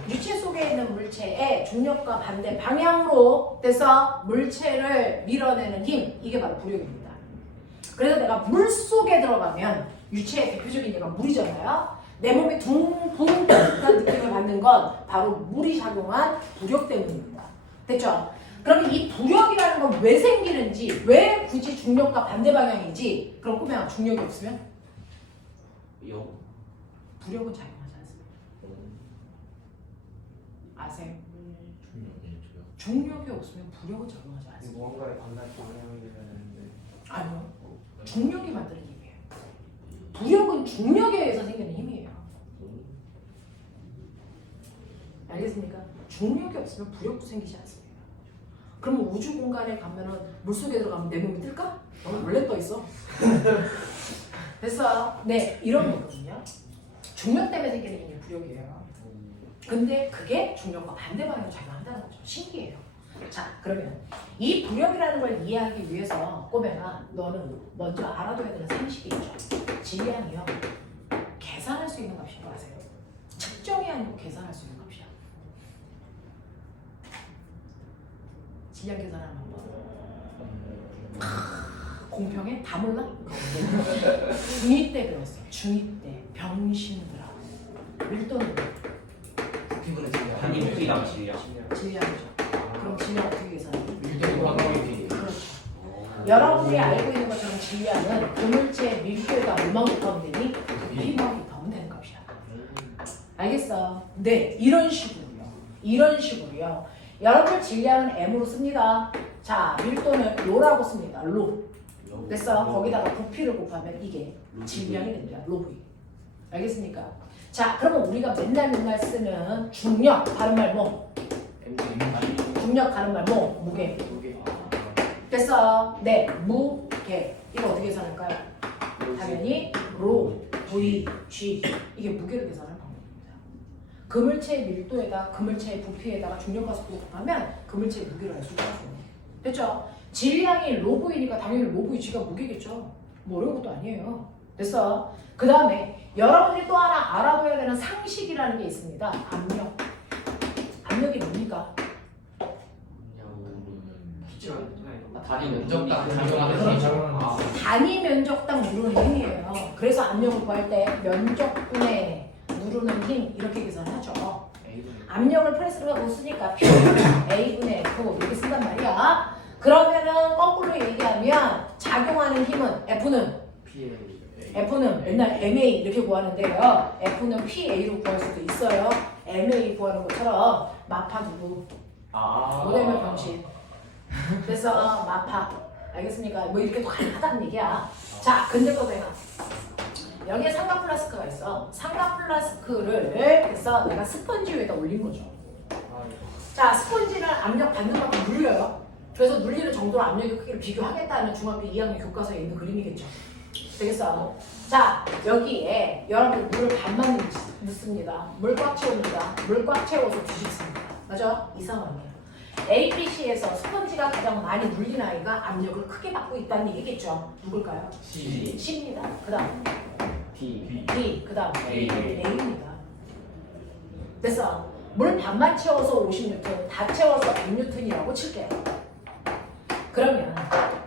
유체 속에 있는 물체의 중력과 반대 방향으로 돼서 물체를 밀어내는 힘, 이게 바로 부력입니다. 그래서 내가 물 속에 들어가면 유체의 대표적인 예가 물이잖아요. 내 몸에 둥근 느낌을 받는 건 바로 물이 작용한 부력 때문입니다. 됐죠? 그러면 이 부력이라는 건 왜 생기는지, 왜 굳이 중력과 반대 방향인지, 그럼 꾸며요. 중력이 없으면? 영. 부력은 작용하지 않습니다. 아세요? 중력이 없으면 부력은 작용하지 않습니다. 무언가의 반대 방향이 되는데 아니요. 중력이 만드는 힘이에요. 부력은 중력에 의해서 생기는 힘이에요. 알겠습니까? 중력이 없으면 부력도 생기지 않습니다. 그러면 우주 공간에 가면은 물속에 들어가면 내 몸이 뜰까? 원래 떠 있어. 됐어. 네, 이런 거거든요. 중력 때문에 생기는 힘이 부력이에요. 근데 그게 중력과 반대 방향으로 작용한다는 거죠. 신기해요. 자, 그러면 이 부력이라는 걸 이해하기 위해서 꼬매가 너는 먼저 알아둬야 되는 상식이 있죠. 질량이요. 계산할 수 있는 값인 거 아세요? 측정이 아니고 계산할 수 있는 값이야. 질량 계산하는 방법. 공평해? 다 몰라? 중2 때 배웠어. 중2 때 병신들아. 밀도는 단위 부피랑 질량. 질량이죠. 그럼 질량 어떻게 계산해? 밀도와 넓이. 그렇죠. 여러분이 알고 있는 것처럼 질량은 그물체의 밀도가 얼마만큼 더하면 되니? P만큼 더하면 되는 값이야. 알겠어? 네, 이런 식으로요. 이런 식으로요. 여러분 질량은 M으로 씁니다. 자, 밀도는 로라고 씁니다. 로. 됐어? 거기다가 부피를 곱하면 이게 질량이 됩니다. 로 V. 알겠습니까? 자, 그러면 우리가 맨날 쓰는 중력, 다른 말 뭐? 중력, 다른 말 뭐? 무게. 됐어? 네, 무게. 이거 어떻게 계산할까요? 당연히 로, V, G. 이게 무게를 계산하는 방법입니다. 그물체의 밀도에다 그물체의 부피에다가 중력과 속도 곱하면 그물체의 무게를 알 수 있어요. 됐죠? 질량이 로 V니까 당연히 로 V, G가 무게겠죠. 뭐 어려운 것도 아니에요. 됐어? 그 다음에 여러분들이 또 하나 알아둬야 되는 상식이라는 게 있습니다. 압력. 압력이 뭡니까? 단위 면적당 작용하는 힘. 단위 면적당 누르는 힘이에요. 그래서 압력을 구할 때 면적분의 누르는 힘 이렇게 계산하죠. 압력을 프레스로 못 쓰니까 P A분의 F 이렇게 쓴단 말이야. 그러면은 거꾸로 얘기하면 작용하는 힘은 F는 맨날 MA 이렇게 구하는데요. F는 PA로 구할 수도 있어요. MA 구하는 것처럼 마파 누구 모델명 방식. 그래서 마파. 알겠습니까? 뭐 이렇게 또 가능하다는 얘기야. 자, 근데 또 내가 여기에 삼각 플라스크가 있어. 삼각 플라스크를 그래서 내가 스펀지 위에다 올린 거죠. 자, 스펀지는 압력 받는 만큼 눌려요. 그래서 눌리는 정도로 압력의 크기를 비교하겠다는 중학교 2학년 교과서에 있는 그림이겠죠. 되겠어? 자, 여기에 여러분 물을 반만 넣습니다. 물 꽉 채웁니다. 물 꽉 채워서 뒤집습니다. 맞아? 이 상황이에요. APC에서 스펀지가 가장 많이 눌린 아이가 압력을 크게 받고 있다는 얘기겠죠. 누굴까요? C입니다. 그 다음 D, 그 다음 A입니다. 됐어? 물 반만 채워서 50N, 다 채워서 100N이라고 칠게요. 그러면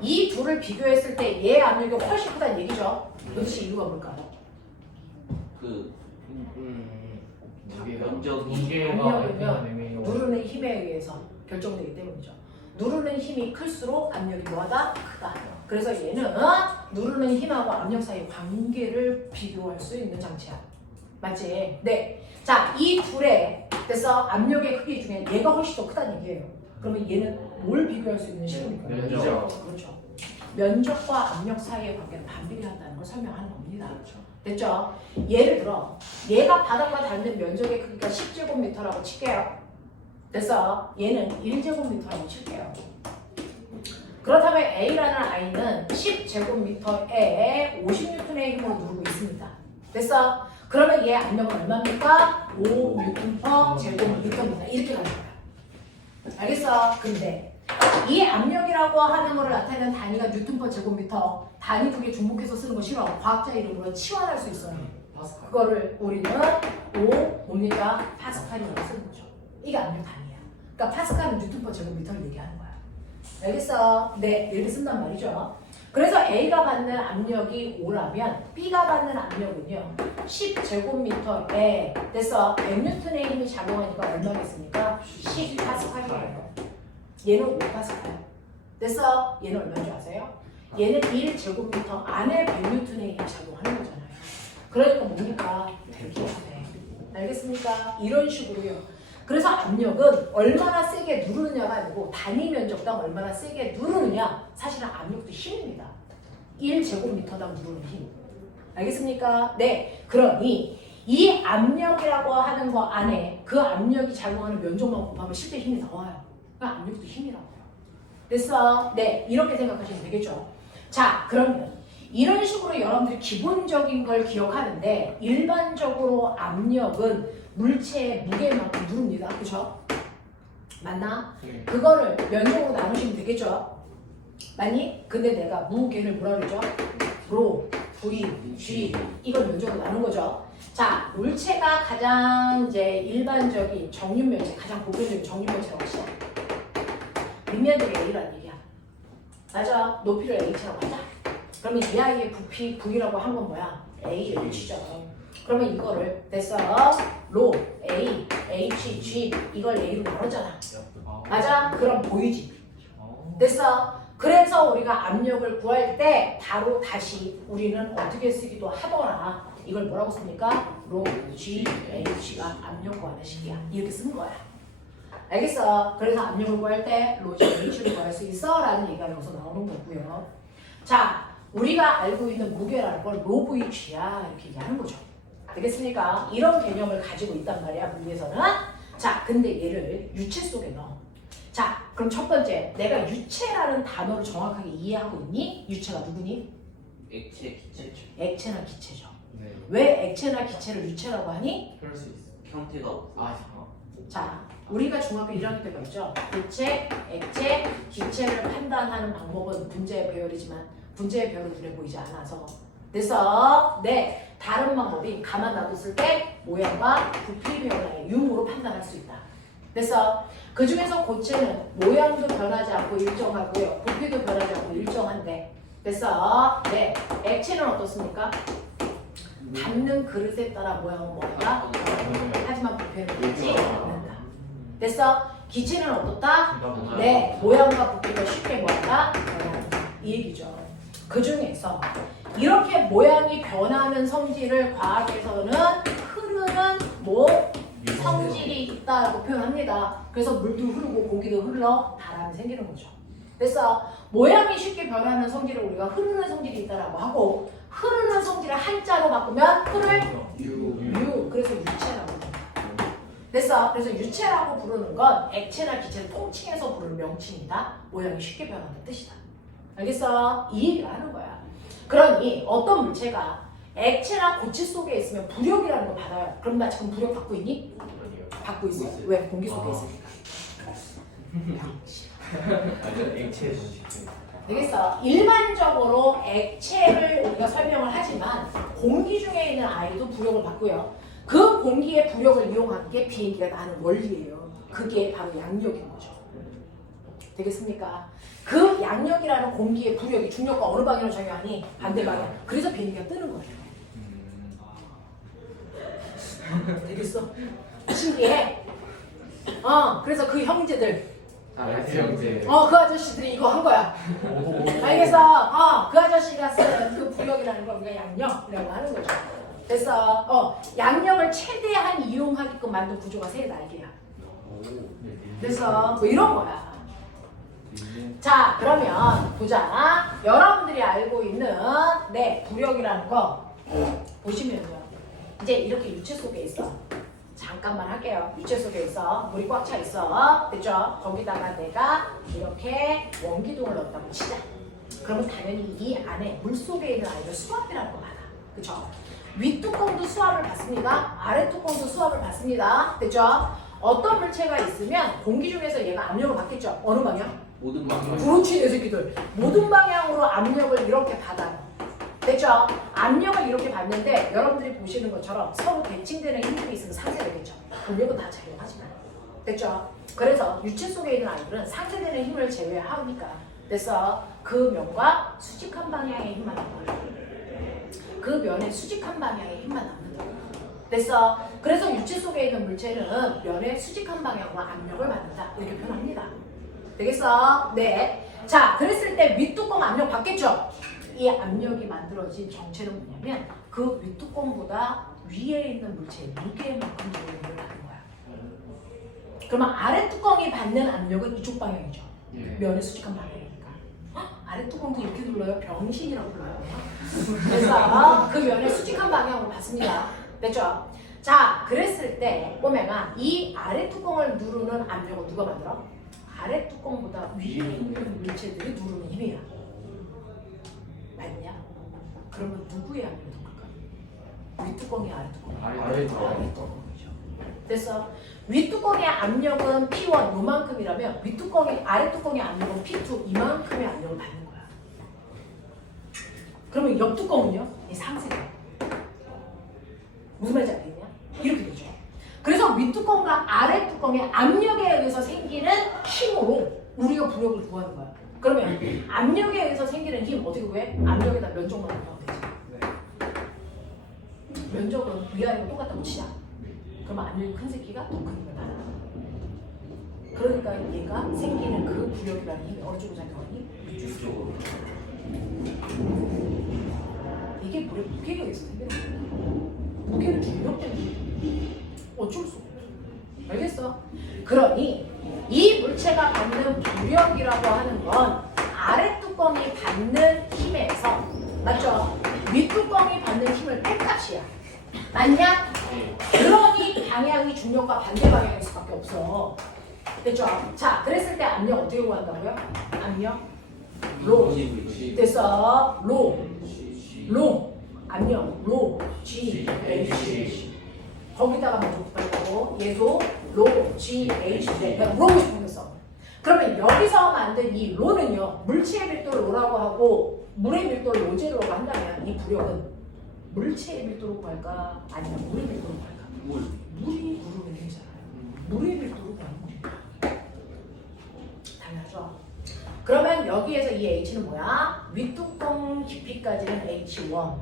이 둘을 비교했을 때 얘 압력이 훨씬 크다는 얘기죠. 도대체 이유가 뭘까요? 그 압력이면 누르는 힘에 의해서 결정되기 때문이죠. 누르는 힘이 클수록 압력이 뭐하다? 크다. 그래서 얘는 누르는 힘하고 압력 사이의 관계를 비교할 수 있는 장치야. 맞지? 네. 자, 이 둘의 그래서 압력의 크기 중에 얘가 훨씬 더 크다는 얘기예요. 그러면 얘는 뭘 비교할 수 있는 식입니까? 면적. 그렇죠. 면적과 압력 사이의 관계를 반비례한다는 걸 설명하는 겁니다. 됐죠? 예를 들어 얘가 바닥과 닿는 면적의 크기가 10제곱미터라고 칠게요. 됐어? 얘는 1제곱미터라고 칠게요. 그렇다면 A라는 아이는 10제곱미터에 50N의 힘으로 누르고 있습니다. 됐어? 그러면 얘 압력은 얼마입니까? 5N/제곱미터입니다. 이렇게 가는 거야. 알겠어? 근데 이 압력이라고 하는 것을 나타내는 단위가 N/제곱미터. 단위 두 개 중복해서 쓰는 거 싫어. 과학자 이름으로 치환할 수 있어요. 그거를 우리는 뭡니까? 파스칼이라고 쓰는 거죠. 이게 압력 단위야. 그러니까 파스칼은 N/제곱미터를 얘기하는 거야. 알겠어? 네, 이렇게 쓴단 말이죠. 그래서 A가 받는 압력이 5라면 B가 받는 압력은요 10제곱미터에 됐어 100N의 힘이 작용하니까 얼마겠습니까? 10파스칼이에요. 얘는 5파스칼. 됐어? 얘는 얼마인 줄 아세요? 얘는 1제곱미터 안에 100N의 힘이 작용하는 거잖아요. 그러니까 뭡니까? 이렇게 해야 돼. 알겠습니까? 이런 식으로요. 그래서 압력은 얼마나 세게 누르느냐가 아니고 단위 면적당 얼마나 세게 누르느냐 사실은 압력도 힘입니다. 1제곱미터당 누르는 힘. 알겠습니까? 네. 그러니 이 압력이라고 하는 거 안에 그 압력이 작용하는 면적만 곱하면 실제 힘이 나와요. 그 압력도 힘이라고요. 됐어? 네. 이렇게 생각하시면 되겠죠. 자, 그러면 이런 식으로 여러분들이 기본적인 걸 기억하는데 일반적으로 압력은 물체의 무게만큼 누릅니다. 그죠? 맞나? 네. 그거를 면적으로 나누시면 되겠죠? 맞니? 근데 내가 무게를 뭐라 그러죠? 로, V, G 이걸 면적으로 나눈 거죠. 자, 물체가 가장 이제 일반적인 정륜 면체, 가장 보편적인 정륜 면체라고 하시죠. 밑면적이 A라는 얘기야. 맞아. 높이를 H라고 하자. 그러면 이 아이의 부피 V라고 한 건 뭐야? AH죠. 그러면 이거를 됐어. 로, A, H, G 이걸 A로 나눴잖아. 맞아? 그럼 보이지? 됐어. 그래서 우리가 압력을 구할 때 바로 다시 우리는 어떻게 쓰기도 하더라. 이걸 뭐라고 씁니까? 로, G, H가 압력 구하는 식이야. 이렇게 쓴 거야. 알겠어? 그래서 압력을 구할 때 로, G, H를 구할 수 있어 라는 얘기가 여기서 나오는 거고요. 자, 우리가 알고 있는 무게라는 걸 로, V, G야 이렇게 얘기하는 거죠. 되겠습니까? 이런 개념을 가지고 있단 말이야, 물리에서는. 자, 근데 얘를 유체 속에 넣어. 자, 그럼 첫 번째, 내가 유체라는 단어를 정확하게 이해하고 있니? 유체가 누구니? 액체 기체 액체나 기체죠. 네. 왜 액체나 기체를 유체라고 하니? 그럴 수 있어. 형태가 없고 자, 우리가 중학교 1학년 때 배웠죠? 유체, 액체, 기체를 판단하는 방법은 분자의 배열이지만 분자의 배열은 눈에 보이지 않아서. 그래서 네, 다른 방법이 가만 놔뒀을 때 모양과 부피 변화의 유무로 판단할 수 있다. 그래서 그 중에서 고체는 모양도 변하지 않고 일정하고요. 부피도 변하지 않고 일정한데. 그래서 네, 액체는 어떻습니까? 담는 그릇에 따라 모양은 뭐다? 하지만 부피는 변하지 않는다. 됐어? 기체는 어떻다? 네, 모양과 부피가 쉽게 뭐다? 변한다. 이 얘기죠. 그 중에서 이렇게 모양이 변하는 성질을 과학에서는 흐르는 성질이 있다고 표현합니다. 그래서 물도 흐르고 공기도 흘러 바람이 생기는 거죠. 그래서 모양이 쉽게 변하는 성질을 우리가 흐르는 성질이 있다라고 하고 흐르는 성질을 한자로 바꾸면 흐를 유. 그래서 유체라고 해요. 됐어. 그래서 유체라고 부르는 건 액체나 기체를 통칭해서 부르는 명칭이다. 모양이 쉽게 변하는 뜻이다. 알겠어? 이 얘기를 하는 거야. 그러니 어떤 물체가 액체나 고체 속에 있으면 부력이라는 걸 받아요. 그럼 나 지금 부력 받고 있니? 받고 있어. 왜? 공기 속에 있으니까. 액체. 되겠어? 일반적으로 액체를 우리가 설명을 하지만 공기 중에 있는 아이도 부력을 받고요. 그 공기의 부력을 이용하는 게 비행기가 나는 원리예요. 그게 바로 양력인 거죠. 되겠습니까? 그 양력이라는 공기의 부력이 중력과 어느 방향으로 작용하니? 반대 방향. 그래서 비행기가 뜨는 거예요. 되겠어? 신기해? 그래서 그 형제들 형제. 그 아저씨들이 이거 한 거야. 알겠어? 그 아저씨가 쓰는 그 부력이라는 걸 우리가 양력이라고 하는 거죠. 그래서 양력을 최대한 이용하게끔 만든 구조가 새 날개야. 그래서 뭐 이런 거야. 자, 그러면 보자. 여러분들이 알고 있는 부력이라는 거 보시면요. 이제 이렇게 유체 속에 있어. 잠깐만 할게요. 유체 속에 있어. 물이 꽉 차 있어. 됐죠? 거기다가 내가 이렇게 원기둥을 넣었다고 치자. 그러면 당연히 이 안에 물 속에 있는 아이를 수압이라는 거 받아. 그쵸? 윗뚜껑도 수압을 받습니다. 아래뚜껑도 수압을 받습니다. 됐죠? 어떤 물체가 있으면 공기 중에서 얘가 압력을 받겠죠? 어느 방향? 모든 방향 그렇지, 내 새끼들. 모든 방향으로 압력을 이렇게 받아요. 됐죠? 압력을 이렇게 받는데 여러분들이 보시는 것처럼 서로 대칭되는 힘들이 있으면 상쇄되겠죠. 공력은 다 작용하지만. 됐죠? 그래서 유체 속에 있는 아이들은 상쇄되는 힘을 제외하니까 그래서 그 면과 수직한 방향의 힘만 남아요. 그 면에 수직한 방향의 힘만 남는다. 됐어? 그래서 유체 속에 있는 물체는 면에 수직한 방향으로 압력을 받는다. 이렇게 표현합니다. 되겠어? 네. 자, 그랬을 때 윗뚜껑 압력 받겠죠? 이 압력이 만들어진 정체는 뭐냐면 그 윗뚜껑보다 위에 있는 물체의 무게만큼 무게를 받는 거야. 그러면 아래뚜껑이 받는 압력은 이쪽 방향이죠. 면의 수직한 방향이니까. 아래뚜껑도 이렇게 불러요? 병신이라고 불러요. 그래서 그 면을 수직한 방향으로 봤습니다. 됐죠? 자, 그랬을 때 보면은 이 아래 뚜껑을 누르는 압력은 누가 만들어? 아래 뚜껑보다 위에 있는 물체들이 누르는 힘이야. 맞냐? 그러면 누구의 압력이 더 클까? 윗뚜껑이 아래 뚜껑이? 아래 뚜껑이죠. 됐어? 윗뚜껑의 압력은 P1 요만큼이라면 윗뚜껑의 아래 뚜껑의 압력은 P2 이만큼의 압력을 받는 거야. 그러면 옆 뚜껑은요? 이 상승이야. 무슨 말인지 알겠냐? 이렇게 되죠. 그래서 윗뚜껑과 아래 뚜껑의 압력에 의해서 생기는 힘으로 우리가 부력을 구하는 거야. 그러면 압력에 의해서 생기는 힘 어떻게 구해? 압력에다 면적만 합하면 되지. 면적은 위아래가 똑같다고 치자. 그러면 압력이 큰 새끼가 더 큰 힘을 받아. 그러니까 얘가 생기는 그 부력이라는 힘이 어느 쪽으로 작용하니? 이쪽으로. 이게 무게에 의해서 생기는 거야. 무게는 중력 때문에 어쩔 수 없어. 알겠어? 그러니 이 물체가 받는 부력이라고 하는 건 아래 뚜껑이 받는 힘에서 맞죠? 윗뚜껑이 받는 힘을 뺀 값이야. 맞냐? 그러니 방향이 중력과 반대 방향일 수밖에 없어. 됐죠? 자, 그랬을 때 압력 어떻게 구한다고요? 압력? 로. 됐어. 로. 압력. 로. G, H. 거기다가 먼저 붙었고 얘도 로, G, H. 내가 물어보고 싶은 거 있어. 그러면 여기서 만든 이 로는요. 물체의 밀도를 로라고 하고 물의 밀도를 로제로라고 한다면 이 부력은 물체의 밀도로 구할까? 아니면 물의 밀도로 구할까? 물이 누르는 힘이잖아요. 물의 밀도로 구하는 거니까. 당연하죠. 그러면 여기에서 이 H는 뭐야? 윗뚜껑 깊이까지는 H1,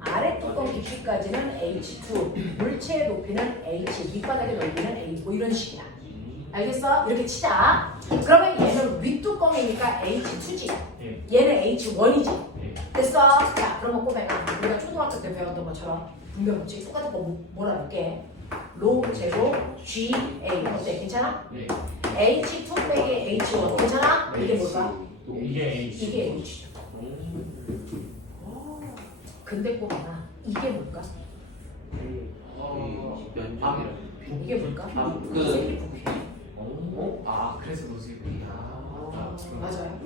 아래 뚜껑 깊이까지는 H2, 물체의 높이는 H, 밑바닥의 넓이는 A, 뭐 이런 식이야. 알겠어? 이렇게 치자. 그러면 얘는 윗뚜껑이니까 H2지. 얘는 H1이지. 됐어? 자, 그러면 꼬매가 우리가 초등학교 때 배웠던 것처럼 분명 법칙 똑같은 거 뭐라 할게? 로, 제로, G, A. 어때? 괜찮아? 네. H2 빼기 H1. 괜찮아? 이게 뭘까? 이게 H. 이게 H. 근데 꼬매가 이게 뭘까? 면적이라. 이게 뭘까? 그- 세밀 부피. 아 그래서 노즐이. 맞아요.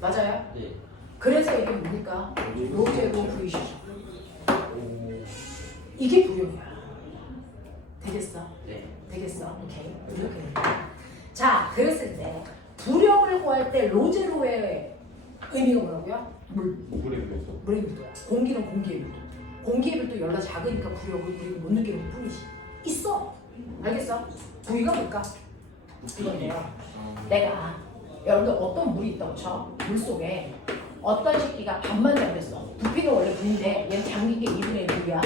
맞아요. 네. 그래서 이게 뭡니까? 로제로 V시죠. 이게 부력이야. 되겠어? 네. 되겠어? 오케이. 이렇게 된다. 자, 그랬을 때 부력을 구할 때 로제로의 의미가 뭐라고요? 물에 비해서. 물의 밀도야. 공기는 공기의 밀도. 공기의 밀도 열라 작으니까 부력을 우리가 못 느끼는 것 뿐이지. 있어. 알겠어? 부위가 뭘까? 이건데요. 내가 여러분들 어떤 물이 있다고 쳐? 물 속에 어떤 새끼가 반만 잠겼어. 부피는 원래 V인데 얘는 잠긴 게 2분의 1 V야.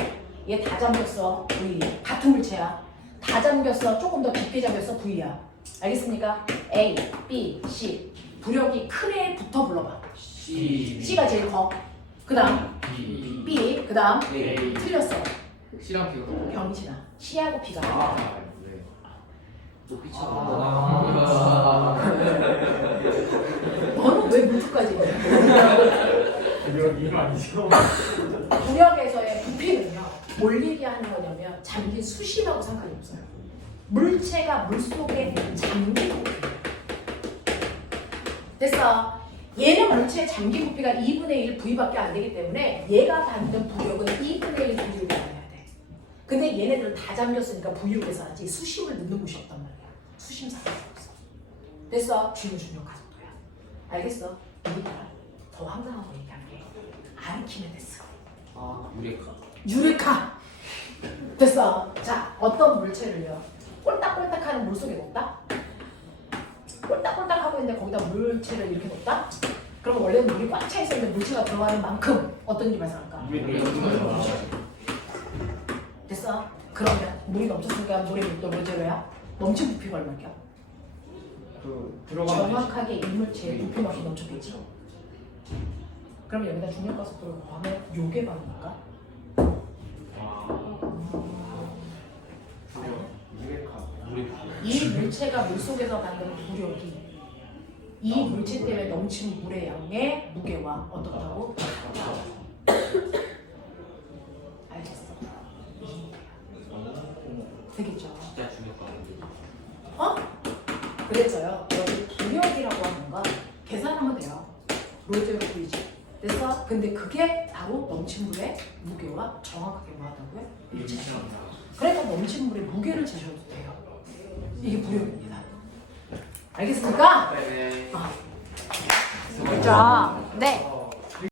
얘 다 잠겼어. V. 같은 물체야. 다 잠겼어. 조금 더 깊게 잠겼어. V야. 알겠습니까? A, B, C. 부력이 큰 애에 붙어 불러봐. C가 제일 커. 그 다음 B. B. 그 다음 A. 틀렸어. C랑 B가. 병신아. C하고 B가 아니야. 아 네. 높이 쳐. 너는 왜 물투까지 해? 이거 아니죠? 부력에서의 부피는요, 뭘 얘기하는 거냐면 잠긴 수심하고 상관이 없어요. 물체가 물속에 잠긴 부피. 됐어. 얘는 물체의 잠긴 부피가 2분의 1 V밖에 안 되기 때문에 얘가 받는 부력은 2분의 1 V를 받아야 돼. 근데 얘네들은 다 잠겼으니까 V력에서 아직 수심을 넣는 곳이 없단 말이야. 수심 상관이 없어. 됐어. G는 중력 가속도야. 알겠어? 우리가 더 황당하고 얘기한 게 아르키메데스. 유레카. 됐어. 자, 어떤 물체를요? 꼴딱꼴딱하는 물속에 놓다? 꼴딱꼴딱 하고 있는데 거기다 물체를 이렇게 놓다? 그럼 원래는 물이 꽉 차 있었는데 물체가 들어가는 만큼 어떤 일이 발생할까? 됐어. 그러면 물이 넘쳤으니까 물의 밀도로 제로야? 넘친 부피가 얼마냐? 그 들어가는 정확하게 이 물체의 부피만큼 넘쳤겠지? 그럼 여기다 중력가속도를 구하면 요게 바로니까? 이 물체가 물속에서 갖는 부력이 이 물체 때문에 넘치는 물의 양의 무게와 어떻다고? 알겠어? 근데 그게 바로 넘친 물의 무게와 정확하게 뭐하다고요? 일치합니다. 그러니까 넘친 물의 무게를 재셔도 돼요. 이게 무력입니다. 알겠습니까? 네. 자, 네.